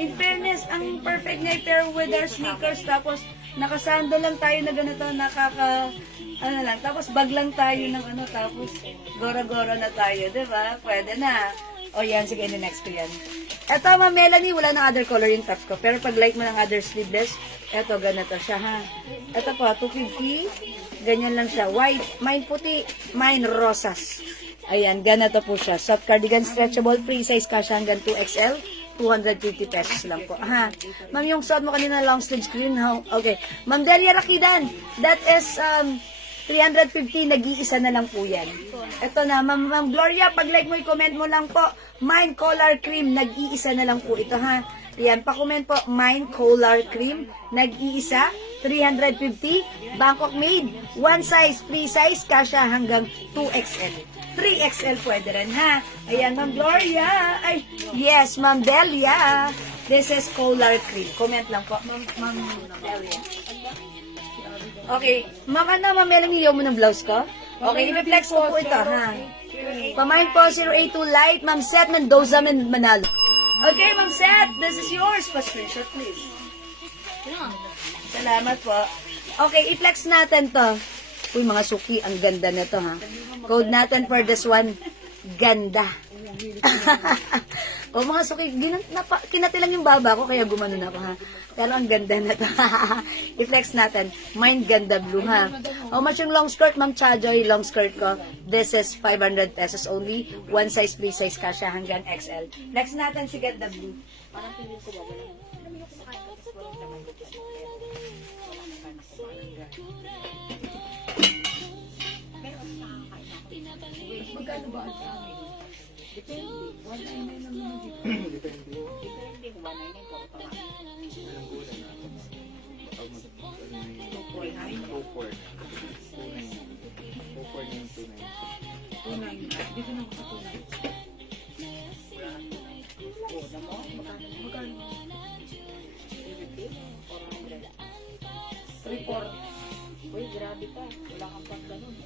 In fairness, ang perfect niya i-pair with our sneakers, tapos nakasando lang tayo na ganito, ano lang, tapos bag lang tayo ng ano, tapos gora-gora na tayo, di ba? Pwede na. O yan, sige, next ko yan. Eto, Ma'am Melanie, wala ng other color yung tops ko, pero pag like mo ng other sleeveless, eto, ganito siya ha. Eto po, 250, ganyan lang siya. White, mine puti, mine rosas. Ayan, ganito po siya. Soft cardigan, stretchable, free size, kasha hanggang 2XL. 250 pesos lang po. Ha. Ma'am, yung suot mo kanina long sleeve screen, ha? Okay. Ma'am Delia Rakidan, that is 350, nag-iisa na lang po yan. Ito na, Ma'am Gloria, pag like mo, i-comment mo lang po, Mine Color Cream, nag-iisa na lang po ito, ha. Yan, pa-comment po, Mine Color Cream, nag-iisa, 350, Bangkok made, one size, free size, kasha hanggang 2XL. 3XL pwede rin, ha? Ayan, Ma'am Gloria. Ay, yes, Ma'am Delia. This is Color Cream. Comment lang po, Ma'am Delia. Okay, Ma'am Melanie, mo ng blouse ko? Okay, i-flex ko po ito, ha? Pamain po, 082 Light, Ma'am Seth Mendoza, Manalo. Okay, Ma'am Seth, this is yours. Pa-screenshot, please. Salamat po. Okay, i-flex natin to. Uy, mga suki, ang ganda na to, ha? Code natin for this one, ganda. O mga suki, kinati lang yung baba ko, kaya gumano na ako, ha? Pero ang ganda na to. I-flex natin. Mine ganda blue, ha? How much yung long skirt, Ma'am Chajoy? Long skirt ko, this is 500 pesos only. One size, free size, kasha hanggang XL. Flex natin si ganda blue. Parang feeling ko ba, walang Magkano ba ang sa amin? depende. 199 lang naman dito. Depende. Depende kung 199 ko pa. Ilang kulang na. Pag ano na yun? 249. 249. Dito na ako sa tunay. Oo, na mo? Magkano? 350? 400. 3-4. Uy, grabe ka. Wala kang pang ganun.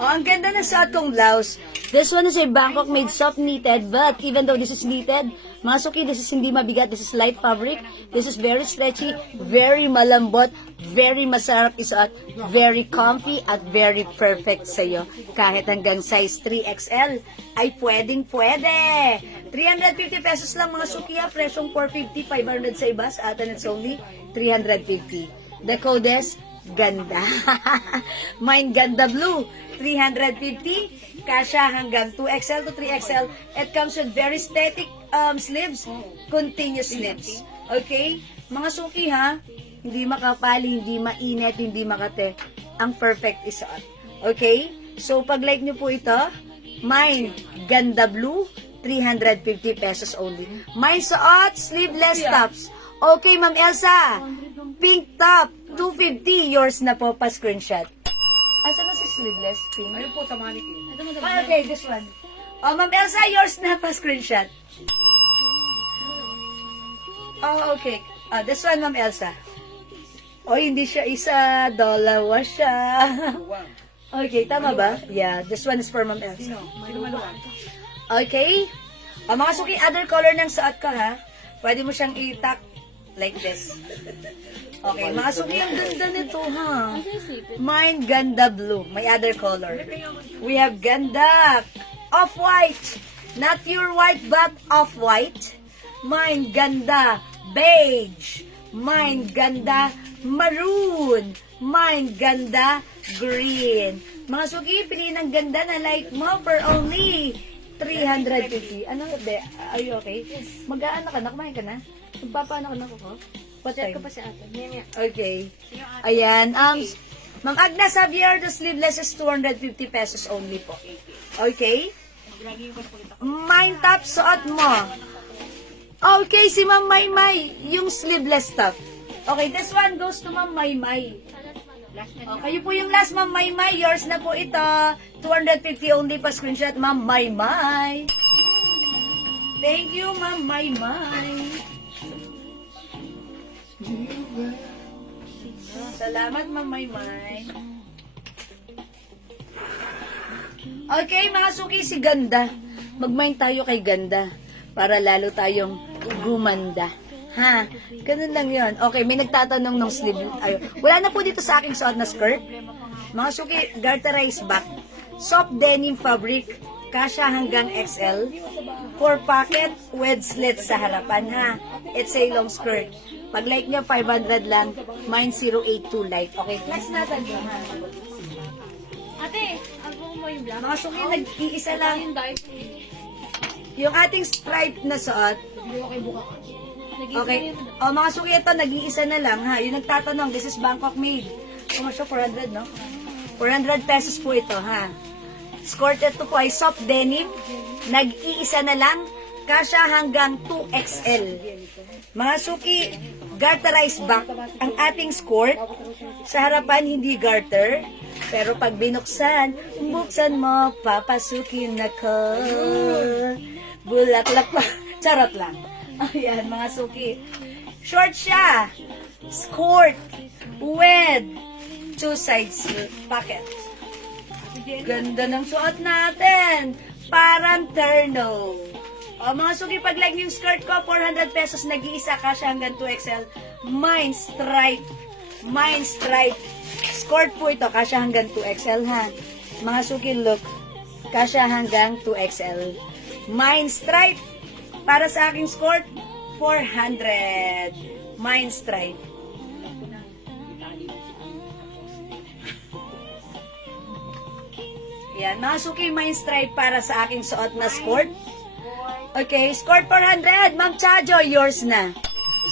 Oh, ang ganda ng suot kong blouse. This one is a Bangkok made soft knitted, but even though this is knitted, mga suki, this is hindi mabigat, this is light fabric, this is very stretchy, very malambot, very masarap isuot, very comfy, at very perfect sa'yo. Kahit hanggang size 3XL, ay pwedeng-pwede. 350 pesos lang mga suki, ha? Presyong 450, 500 sa iba, sa atin it's only 350. The code is ganda. Mine ganda blue. 350. Kasha hanggang 2XL to 3XL. It comes with very static sleeves. Continuous sleeves. Okay? Mga suki, ha? Hindi makapali, hindi mainit, hindi makate. Ang perfect isuot. Okay? So, pag like nyo po ito, mine ganda blue. 350 pesos only. Mine suot, sleeveless tops. Okay, Ma'am Elsa. Pink top, 250. Yours na po, pa-screenshot. Asa na si sleeveless? Pink? Ayun po sa mannequin. Ah, okay, this one. Oh, Ma'am Elsa, yours na, pa-screenshot. Oh, okay. This one, Ma'am Elsa. Oh, hindi siya isa, dalawa siya. Okay, tama ba? Yeah, this one is for Ma'am Elsa. Sino maluwan? Okay? Mga suki, other color ng suot ko, ha? Pwede mo siyang itak like this. Okay, mga suki, ang ganda nito, ha? Mine, ganda blue. May other color. We have ganda off-white. Not pure white, but off-white. Mine, ganda beige. Mine, ganda maroon. Mine, ganda green. Mga suki, piliin ang ganda na like mo for only 350. Ano, be? Are you okay? Mag-aano ka na? Kumain ka na? Magpapaano ka na ko? What time? Ka pa si ate. Okay. Ayan. Ma'am Agnes Javier, the sleeveless is 250 pesos only po. Okay? Mine top, suot mo. Okay, si Ma'am Maymay, yung sleeveless top. Okay, this one goes to Ma'am Maymay. Okay, po yung last, Ma'am Maymay. Yours na po ito. 250 only pa screenshot, Ma'am Maymay. Thank you, Ma'am Maymay. Salamat, Ma'am Maymay. Okay, mga suki, si ganda. mag-mind tayo kay ganda para lalo tayong gumanda. Ha? Ganun lang yon. Okay, may nagtatanong ng sleeve. Ay, wala na po dito sa aking suot na skirt. Mga suki, garterized back. Soft denim fabric. Kasya hanggang XL. 4 pocket with slits sa harapan, ha? It's a long skirt. Pag like nyo, 500 lang. Mine 082 light. Okay, flex natin yun, ha? Ate, ako mo yung black. Mga suki, nag-iisa lang. Yung dark. Yung ating stripe na suot, okay. O mga suki, ito, nag-iisa na lang, ha? Yung nagtatanong, this is Bangkok made. Kumasyo, 400, no? 400 pesos po ito, ha? Skirt ito po ay soft denim. Nag-iisa na lang. Kasya hanggang 2XL. Mga suki, garterized back. Ang ating skirt, sa harapan hindi garter. Pero pag buksan mo, papasukin ako. Bulaklak pa. Charot lang. Ayan, mga suki. Short siya. Skirt with 2 sides pocket. Ganda ng suot natin. Parang terno. O mga suki, pag like yung skirt ko, 400 pesos nag-iisa, kasya hanggang 2XL. Mine stripe. Mine stripe. Skirt po ito, kasya hanggang 2XL, ha? Mga suki, look. Kasya hanggang 2XL. Mine stripe. Para sa aking skirt, 400. Mine stripe. Yan, mga suki, mine stripe para sa aking suot na skirt. Okay, skirt 400. Ma'am Chajo, yours na.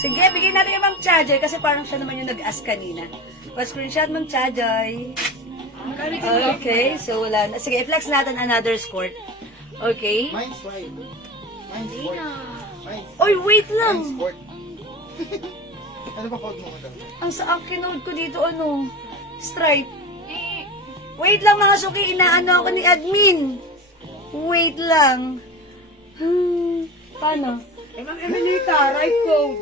Sige, bigyan natin yung Ma'am Chajoy kasi parang siya naman yung nag-ask kanina. Pa-screenshot, Ma'am Chajoy. Okay, so wala na. Sige, i-flex natin another skirt. Okay. Mine's white. Mine's sport. Mine's Oy, wait lang. sport. Ano ba code mo ito? Ang sa akin note ko dito, ano, stripe. Wait lang mga suki, inaano ako ni admin. Wait lang. Paano? Eh, Ma'am Emelita, right code.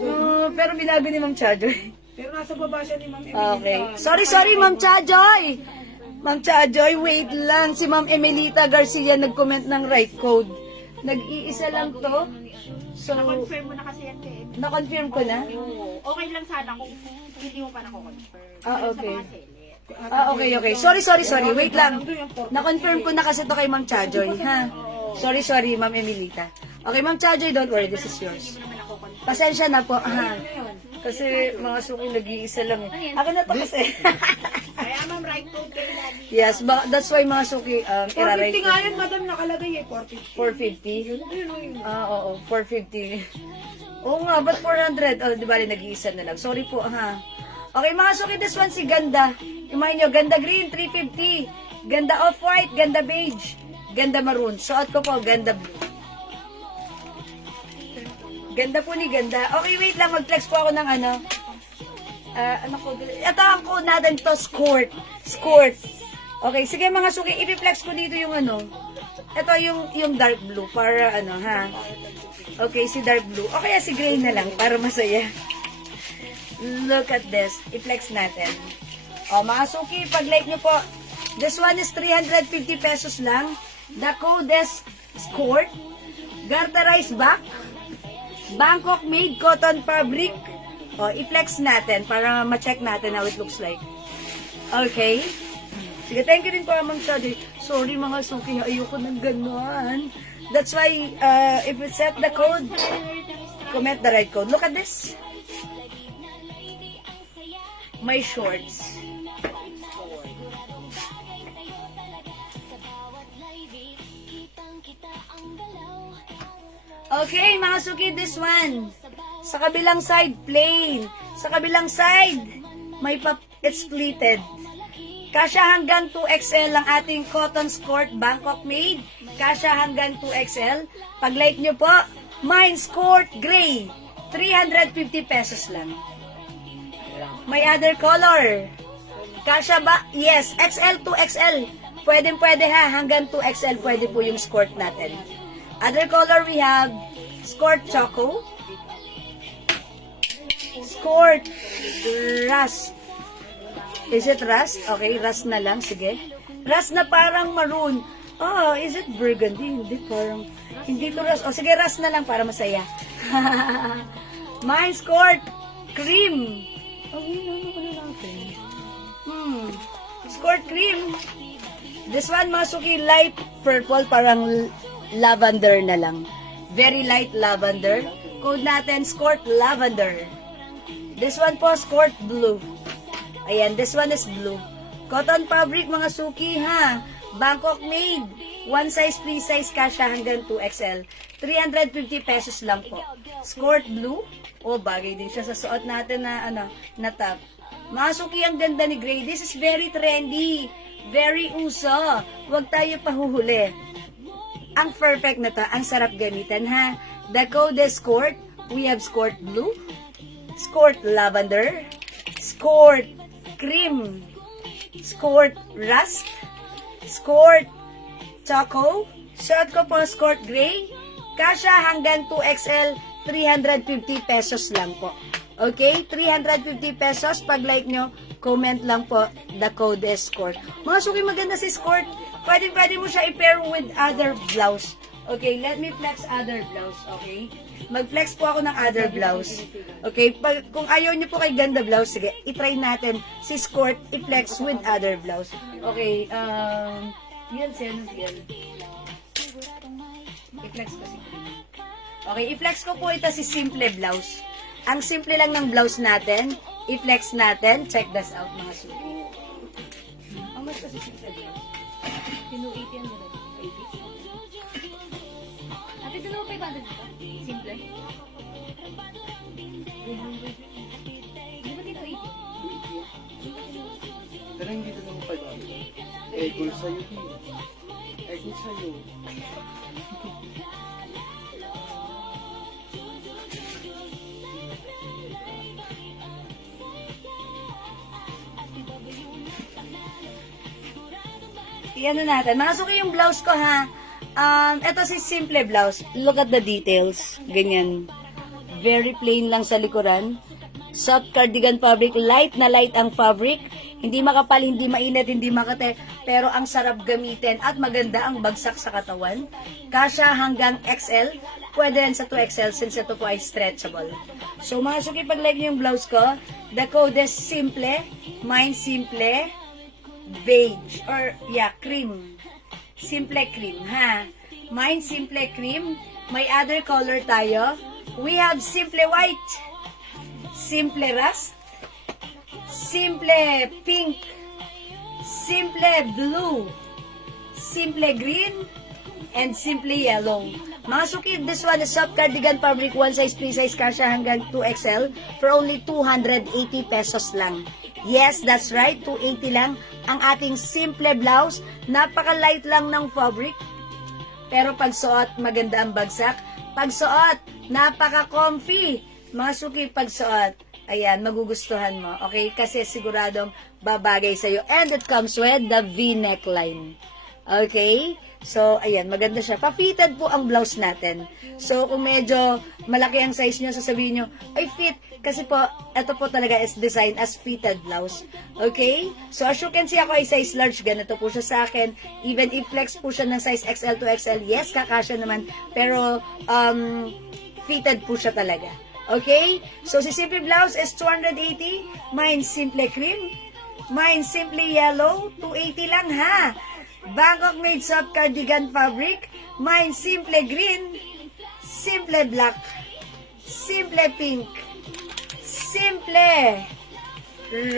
Pero binago ni Ma'am Chajoy. Pero nasa baba siya ni Ma'am Emelita. Okay. Sorry, Ma'am Chajoy. Ma'am Chajoy, wait lang. Si Ma'am Emelita Garcia nag-comment ng right code. Nag-iisa lang to. So, Na-confirm mo na kasi yan kay Emily. na-confirm ko na? Oo. Okay lang sana kung hindi mo pa na-confirm. Okay. Sa mga seller. Okay. Sorry. Wait lang. Na-confirm ko na kasi to kay Ma'am Chajoy, ha? Sorry, Ma'am Emelita. Okay, Ma'am Chajoy, don't worry. This is yours. Pasensya na po, ha? Kasi mga suki nag-iisa lang. Ako na to kasi. Kaya ma'am, right code kayo lagi. Yes, that's why mga suki, 450 ira-rate nga ko. yun, madam, nakalagay eh, 450. 450? Yun. Oo, 450. Oo nga, ba't 400? Oh, di ba, nag-iisa na lang. Sorry po, ha? Okay, mga suki, this one si Ganda. Imahin nyo, Ganda Green, 350. Ganda Off-White, Ganda Beige, Ganda Maroon. Suot ko po, Ganda Blue. Ganda po ni Ganda. Okay, wait lang, mag-flex po ako ng ano. Ano ko? Ito ang code natin to, skirt. Okay, sige mga suki, ipiplex ko dito yung ano. Ito yung dark blue para ano, ha? Okay, si dark blue. O kaya si gray na lang para masaya. Look at this. I-flex natin. O, mga suki, pag like nyo po, this one is 350 pesos lang. The code is skirt. Garterized back. Bangkok made cotton fabric. O, i-flex natin para ma-check natin how it looks like. Okay? Sige, thank you din po, Ma'am Shadi. Sorry mga suki, ayoko ng ganon. That's why, if you set the code, comment the right code. Look at this. My shorts. Okay, mga suki, this one. Sa kabilang side, plain. Sa kabilang side, it's pleated. Kasya hanggang 2XL ang ating cotton skirt, Bangkok made. Kasya hanggang 2XL. Pag like nyo po, mine skirt gray. 350 pesos lang. May other color. Kasya ba? Yes, XL to XL. Pwede ha, hanggang 2XL pwede po yung skirt natin. Other color we have skirt choco. Skirt rust. Is it rust? Okay, rust na lang. Sige. Rust na parang maroon. Oh, is it burgundy? Hindi, parang, hindi to rust. O, sige, rust na lang para masaya. Mine scored cream. Oh, yun, ano natin? Scored cream. This one, Masuki, light purple, parang lavender na lang. Very light lavender. Code natin, scored lavender. This one po, scored blue. Ayan, this one is blue. Cotton fabric, mga suki, ha? Bangkok made. One size, free size, kasha hanggang 2XL. 350 pesos lang po. Scored blue. Oh, bagay din siya sa suot natin na, na top. Mga suki, ang ganda ni Gray. This is very trendy. Very uso. Huwag tayo pahuhuli. Ang perfect na to. Ang sarap gamitan, ha? The code is scored. We have scored blue. Scored lavender. Scored cream. Scored rust. Scored choco. Short ko po scored gray. Kasha hanggang 2XL. 350 pesos lang po. Okay? 350 pesos. Pag like nyo, comment lang po. The code is scored. Mga suki, maganda si scored. Pwede mo siya i-pair with other blouse. Okay? Let me flex other blouse. Okay? Mag-flex po ako ng other blouse. Okay? Kung ayaw nyo po kay ganda blouse, sige, i-try natin si scored i-flex with other blouse. Okay? Yan, yan. I-flex ko si okay, i-flex ko po ito si simple blouse. Ang simple lang ng blouse natin, i-flex natin. Check this out, mga suki. How much kasi simple blouse? 280 yan nila. 80? Ate, dalawa 500 dito? Simple? 300? Di ba dito 80? Pero hindi ito naman 500. Eh, goal sa'yo din. Eh, goal sa'yo. Iyan na natin. Mga suki yung blouse ko, ha. Ito si simple blouse. Look at the details. Ganyan. Very plain lang sa likuran. Soft cardigan fabric. Light na light ang fabric. Hindi makapal, hindi mainit, hindi makate. Pero ang sarap gamitin at maganda ang bagsak sa katawan. Kasha hanggang XL. Pwede rin sa 2XL since ito po ay stretchable. So mga suki, pag like niyo yung blouse ko, the code is simple. Mine simple. Beige. Or, yeah, cream. Simple cream, ha? Mine simple cream. May other color tayo. We have simple white. Simple rust. Simple pink. Simple blue. Simple green. And simple yellow. Mga suki, this one is soft cardigan fabric, one size, free size, kasha hanggang 2XL for only 280 pesos lang. Yes, that's right, 280 lang ang ating simple blouse. Napaka-light lang ng fabric. Pero pag suot, maganda ang bagsak. Pag suot, napaka-comfy. Mga suki, pag suot, ayan, magugustuhan mo. Okay? Kasi siguradong babagay sa'yo. And it comes with the V-neck line. Okay? So, ayan, maganda siya. Pa-fitted po ang blouse natin. So, kung medyo malaki ang size nyo, sasabihin nyo, ay fit. Kasi po, ito po talaga is designed as fitted blouse. Okay? So, as you can see, ako ay size large. Ganito po siya sa akin. Even if flex po siya ng size XL to XL, yes, kakasya naman. Pero, fitted po siya talaga. Okay? So, si simple blouse is 280. Mine simple cream. Mine simple yellow. 280 lang, ha? Bangkok made soft cardigan fabric. Mine simple green. Simple black. Simple pink. Simple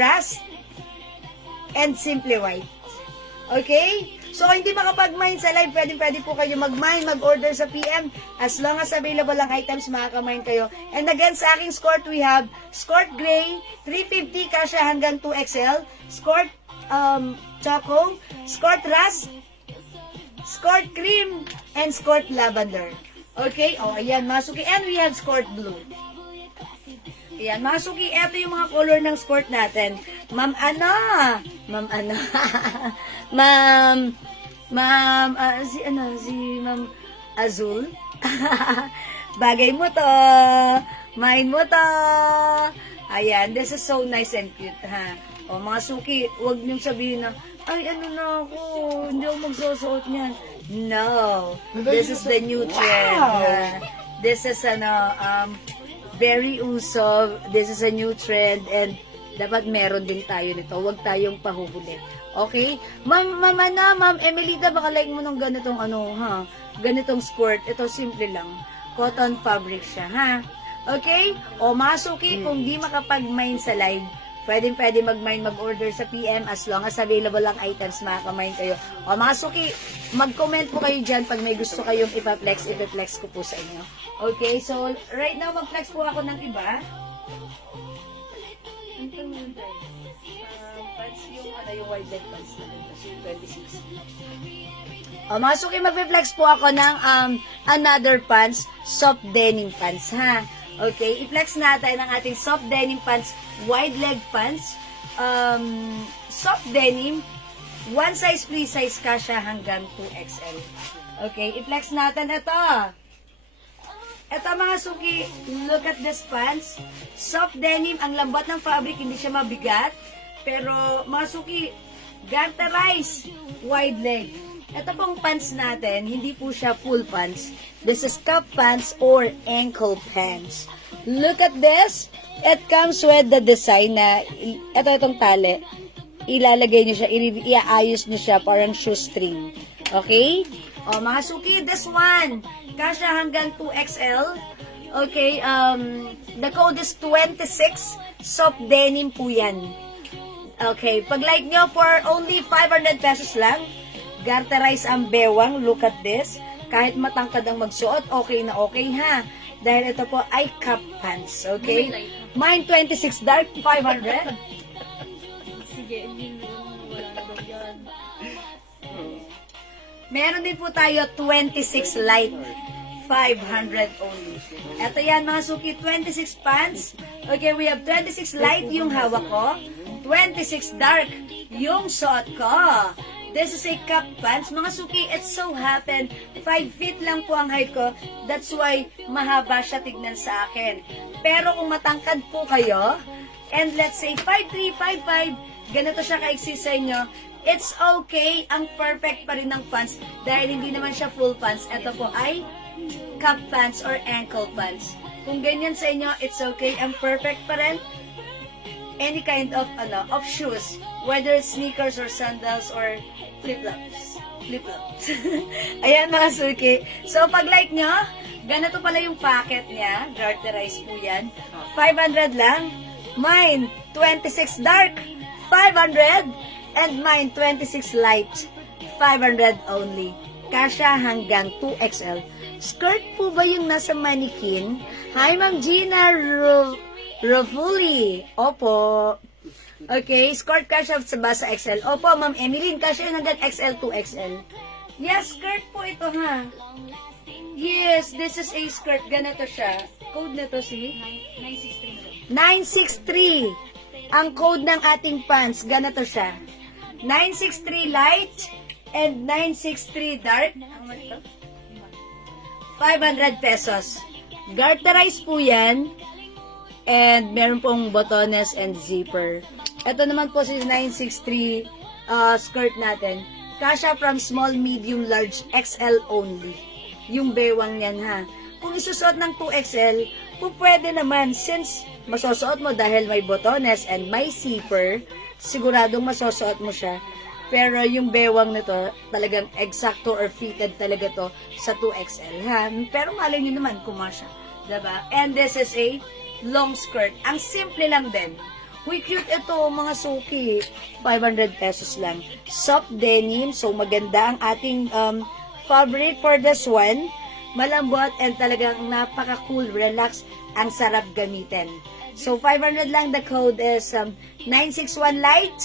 rust. And simple white. Okay? So, hindi makapag-mine sa live, pwede po kayo mag-mine, mag-order sa PM. As long as available ang items, makaka-mine kayo. And again, sa aking skirt, we have skirt gray, 350 kasha hanggang 2XL. Skirt choco, skirt rust, skirt cream, and skirt lavender. Okay? O, ayan, masuki. And we have skirt blue. Ayan, masuki. Ito yung mga color ng skirt natin. Ma'am, si Ma'am Azul. Bagay mo to. Mine mo to. Ayan, this is so nice and cute, ha. O, mga suki, huwag niyong sabihin na, ay ano na ako, hindi ako magsusuot niyan. No, this is the new trend. This is very uso. This is a new trend and dapat meron din tayo nito. Huwag tayong pahuhuli. Okay? Ma'am Emelita, baka like mo ng ganitong ganitong skirt. Ito simple lang. Cotton fabric siya, ha? Okay? O mga suki, kung di makapag-mine sa live, pwede mag-mine, mag-order sa PM as long as available ang items, makaka-mine kayo. O mga suki, mag-comment po kayo dyan pag may gusto kayong ipa-flex ko po sa inyo. Okay? So, right now, mag-flex po ako ng iba. Ito yung pants, yung wide leg pants na rin. Yung 26. Mga suki, mag-flex po ako ng another pants, soft denim pants, ha? Okay, i-flex natin ang ating soft denim pants, wide leg pants, soft denim, one size, free size ka siya hanggang 2XL. Okay, i-flex natin ito. Ito mga suki, look at this pants. Soft denim, ang lambot ng fabric, hindi siya mabigat. Pero mga suki, garterized, wide leg. Ito pong pants natin, hindi po siya full pants. This is cup pants or ankle pants. Look at this. It comes with the design na, itong tali. Ilalagay niyo siya, iaayos niyo siya, parang shoestring. Okay? O, mga suki, this one. Kasya hanggang 2XL. Okay, the code is 26. Soft denim po yan. Okay, pag like nyo for only 500 pesos lang, garterize ang bewang. Look at this. Kahit matangkad ang magsuot, okay na okay, ha? Dahil ito po ay cup pants, okay? Mine 26 dark, 500. Sige, hindi wala na daw yan. Meron din po tayo 26 light, 500 only. Ito yan mga suki, 26 pants. Okay, we have 26 light yung hawak ko, 26 dark yung suot ko. This is a cup pants. Mga suki, it so happen, 5 feet lang po ang height ko. That's why mahaba siya tignan sa akin. Pero kung matangkad po kayo, and let's say 5'3", 5'5", ganito siya kaiksi sa inyo, it's okay. Ang perfect pa rin ng pants dahil hindi naman siya full pants. Ito po ay cup pants or ankle pants. Kung ganyan sa inyo, it's okay. Ang perfect pa rin. Any kind of shoes, whether it's sneakers or sandals or flip-flops. Ayan mga suki. So pag like nyo, ganito pala yung packet niya. Garterize po yan. 500 lang. Mine, 26 dark, 500. And mine, 26 light, 500 only. Kasya hanggang 2XL. Skirt po ba yung nasa mannequin? Hi, Ma'am Gina Rovuli. Opo. Okay, skirt kasya ba sa XL? Opo, Ma'am Emeline, kasya hanggang XL to XL. Yes, skirt po ito, ha? Yes, this is a skirt. Ganito siya. Code na to, si? 963. Ang code ng ating pants, ganito siya. 963 light and 963 dark. 500 pesos. Garterize po yan. And meron pong botones and zipper. Ito naman po si 963 skirt natin. Kasya from small, medium, large, XL only. Yung bewang yan, ha. Kung isusuot ng 2XL, kung pwede naman, since masusuot mo dahil may botones and may zipper, siguradong masusuot mo siya. Pero yung bewang nito, talagang exacto or fitted talaga to sa 2XL, ha. Pero malay nyo naman, kumasya. Diba? And this is a long skirt. Ang simple lang din. Uy, cute ito, mga suki. 500 pesos lang. Soft denim. So, maganda ang ating fabric for this one. Malambot and talagang napaka-cool, relax. Ang sarap gamitin. So, 500 lang. The code is 961 light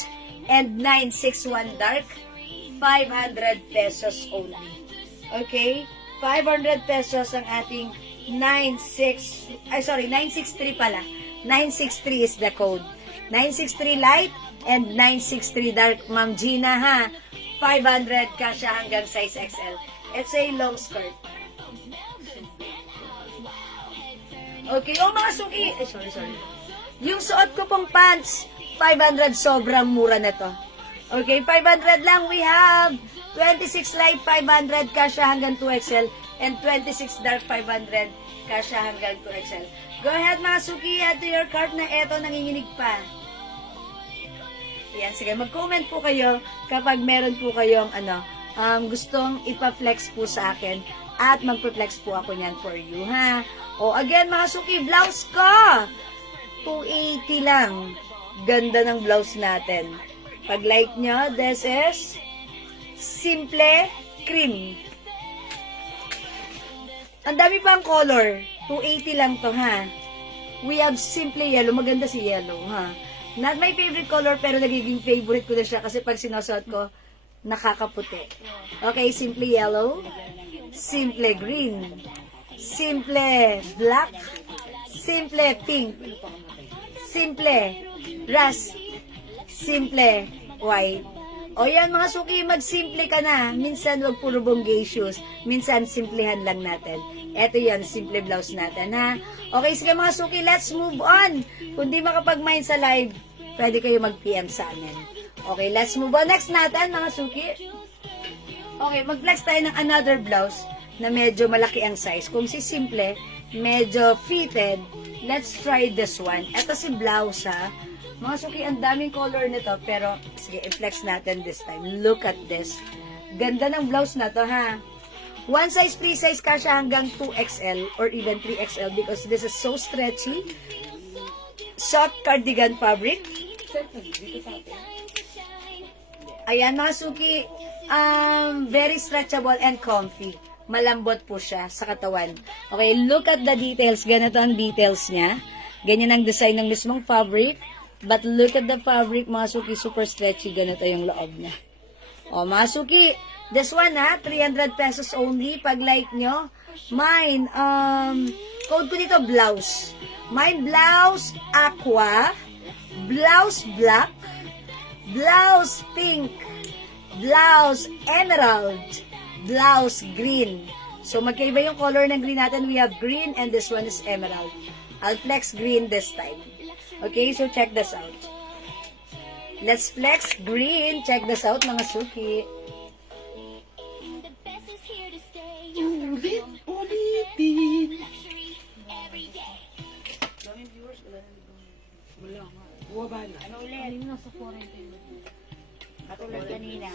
and 961 dark. 500 pesos only. Okay? 500 pesos ang ating 963 pala. 963 is the code. 963 light and 963 dark. Ma'am Gina, ha? 500 kasya hanggang size XL. It's a long skirt. Okay, mga suki. Sorry. Yung suot ko pong pants, 500, sobrang mura na to. Okay, 500 lang. We have 26 light 500 kasha hanggang 2XL and 26 dark 500 kasha hanggang 2XL. Go ahead mga suki, add to your cart na eto nanginginig pa. Yan, sige, mag-comment po kayo kapag meron po kayong gustong ipa-flex po sa akin at magpa-flex po ako niyan for you, ha? O, again, mga suki, blouse ko! 280 lang. Ganda ng blouse natin. Pag like nyo, this is simple cream. Ang dami pang color. 280 lang to, ha? We have simple yellow. Maganda si yellow, ha? Not my favorite color, pero nagiging favorite ko na siya kasi pag sinusuot ko, nakakaputi. Okay, simple yellow, simple green, simple black, simple pink, simple rust, simple white. O yan mga suki, mag-simple ka na. Minsan wag puro bonggacious, minsan simplehan lang natin. Eto yan, simple blouse natin, ha? Okay, sige mga suki, let's move on. Kung di makapag-mind sa live, pwede kayo mag-PM sa amin. Okay, let's move on. Next natin, mga suki. Okay, mag-flex tayo ng another blouse na medyo malaki ang size. Kung si simple, medyo fitted, let's try this one. Ito si blouse, ha? Mga suki, ang daming color nito, pero sige, i-flex natin this time. Look at this. Ganda ng blouse na to, ha? One size, free size ka siya hanggang 2XL or even 3XL because this is so stretchy. Soft cardigan fabric. Ayan mga suki, very stretchable and comfy. Malambot po siya sa katawan. Okay, look at the details. Ganito ang details niya. Ganyan ang design ng mismong fabric. But look at the fabric, mga suki, super stretchy. Ganito yung loob niya. O mga suki, this one ha, 300 pesos only. Pag like nyo, mine, code ko dito, blouse. Mine, blouse, aqua, blouse, black, blouse, pink, blouse, emerald, blouse, green. So, magkaiba yung color ng green natin. We have green and this one is emerald. I'll flex green this time. Okay, so check this out. Let's flex green. Check this out, mga suki. The best is here to stay. Ulitin. Every day. Wala nga. Ano ulit? Kanina nasa 40. Katulad kanina.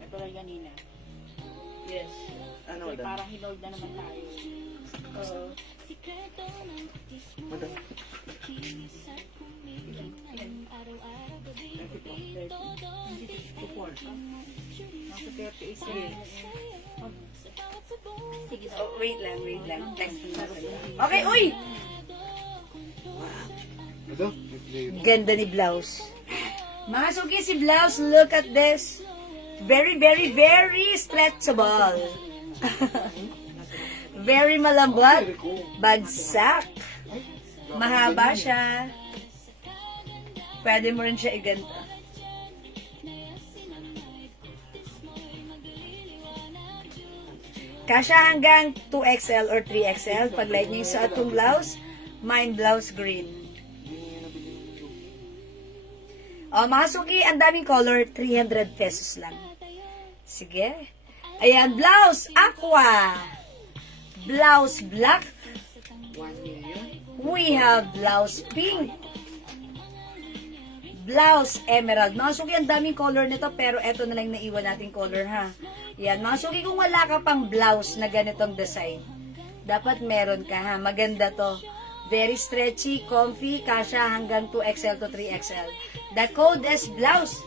Katulad kanina. Yes. Ano Kasi ba? parang hinold na naman tayo. Sikreto ng putis mo. Madam. Kinis at kumilig ng araw-araw gabi. Todo Nasa 38 sa bawat sabong. Sige, oh, wait lang. Flex muna kayo. Okay, uy! Ito? Ganda ni blouse. Mga suki, si blouse, look at this. Very, very, very stretchable. Very malambot. Bagsak. Mahaba siya. Pwede mo rin siya iganto. Kasya hanggang 2XL or 3XL. Pag like niyo sa atong blouse, mine blouse green. O, mga suki, ang daming color, 300 pesos lang. Sige. Ayan, blouse, aqua. Blouse, black. 1 million? We have blouse, pink. Blouse, emerald. Mga suki, ang daming color nito, pero eto na lang naiwan nating color, ha. Yan, mga suki, kung wala ka pang blouse na ganitong design, dapat meron ka, ha. Maganda to. Very stretchy, comfy, kasya hanggang 2XL to 3XL. The code is blouse.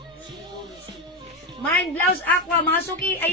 Mine blouse aqua, mga suki, ayan.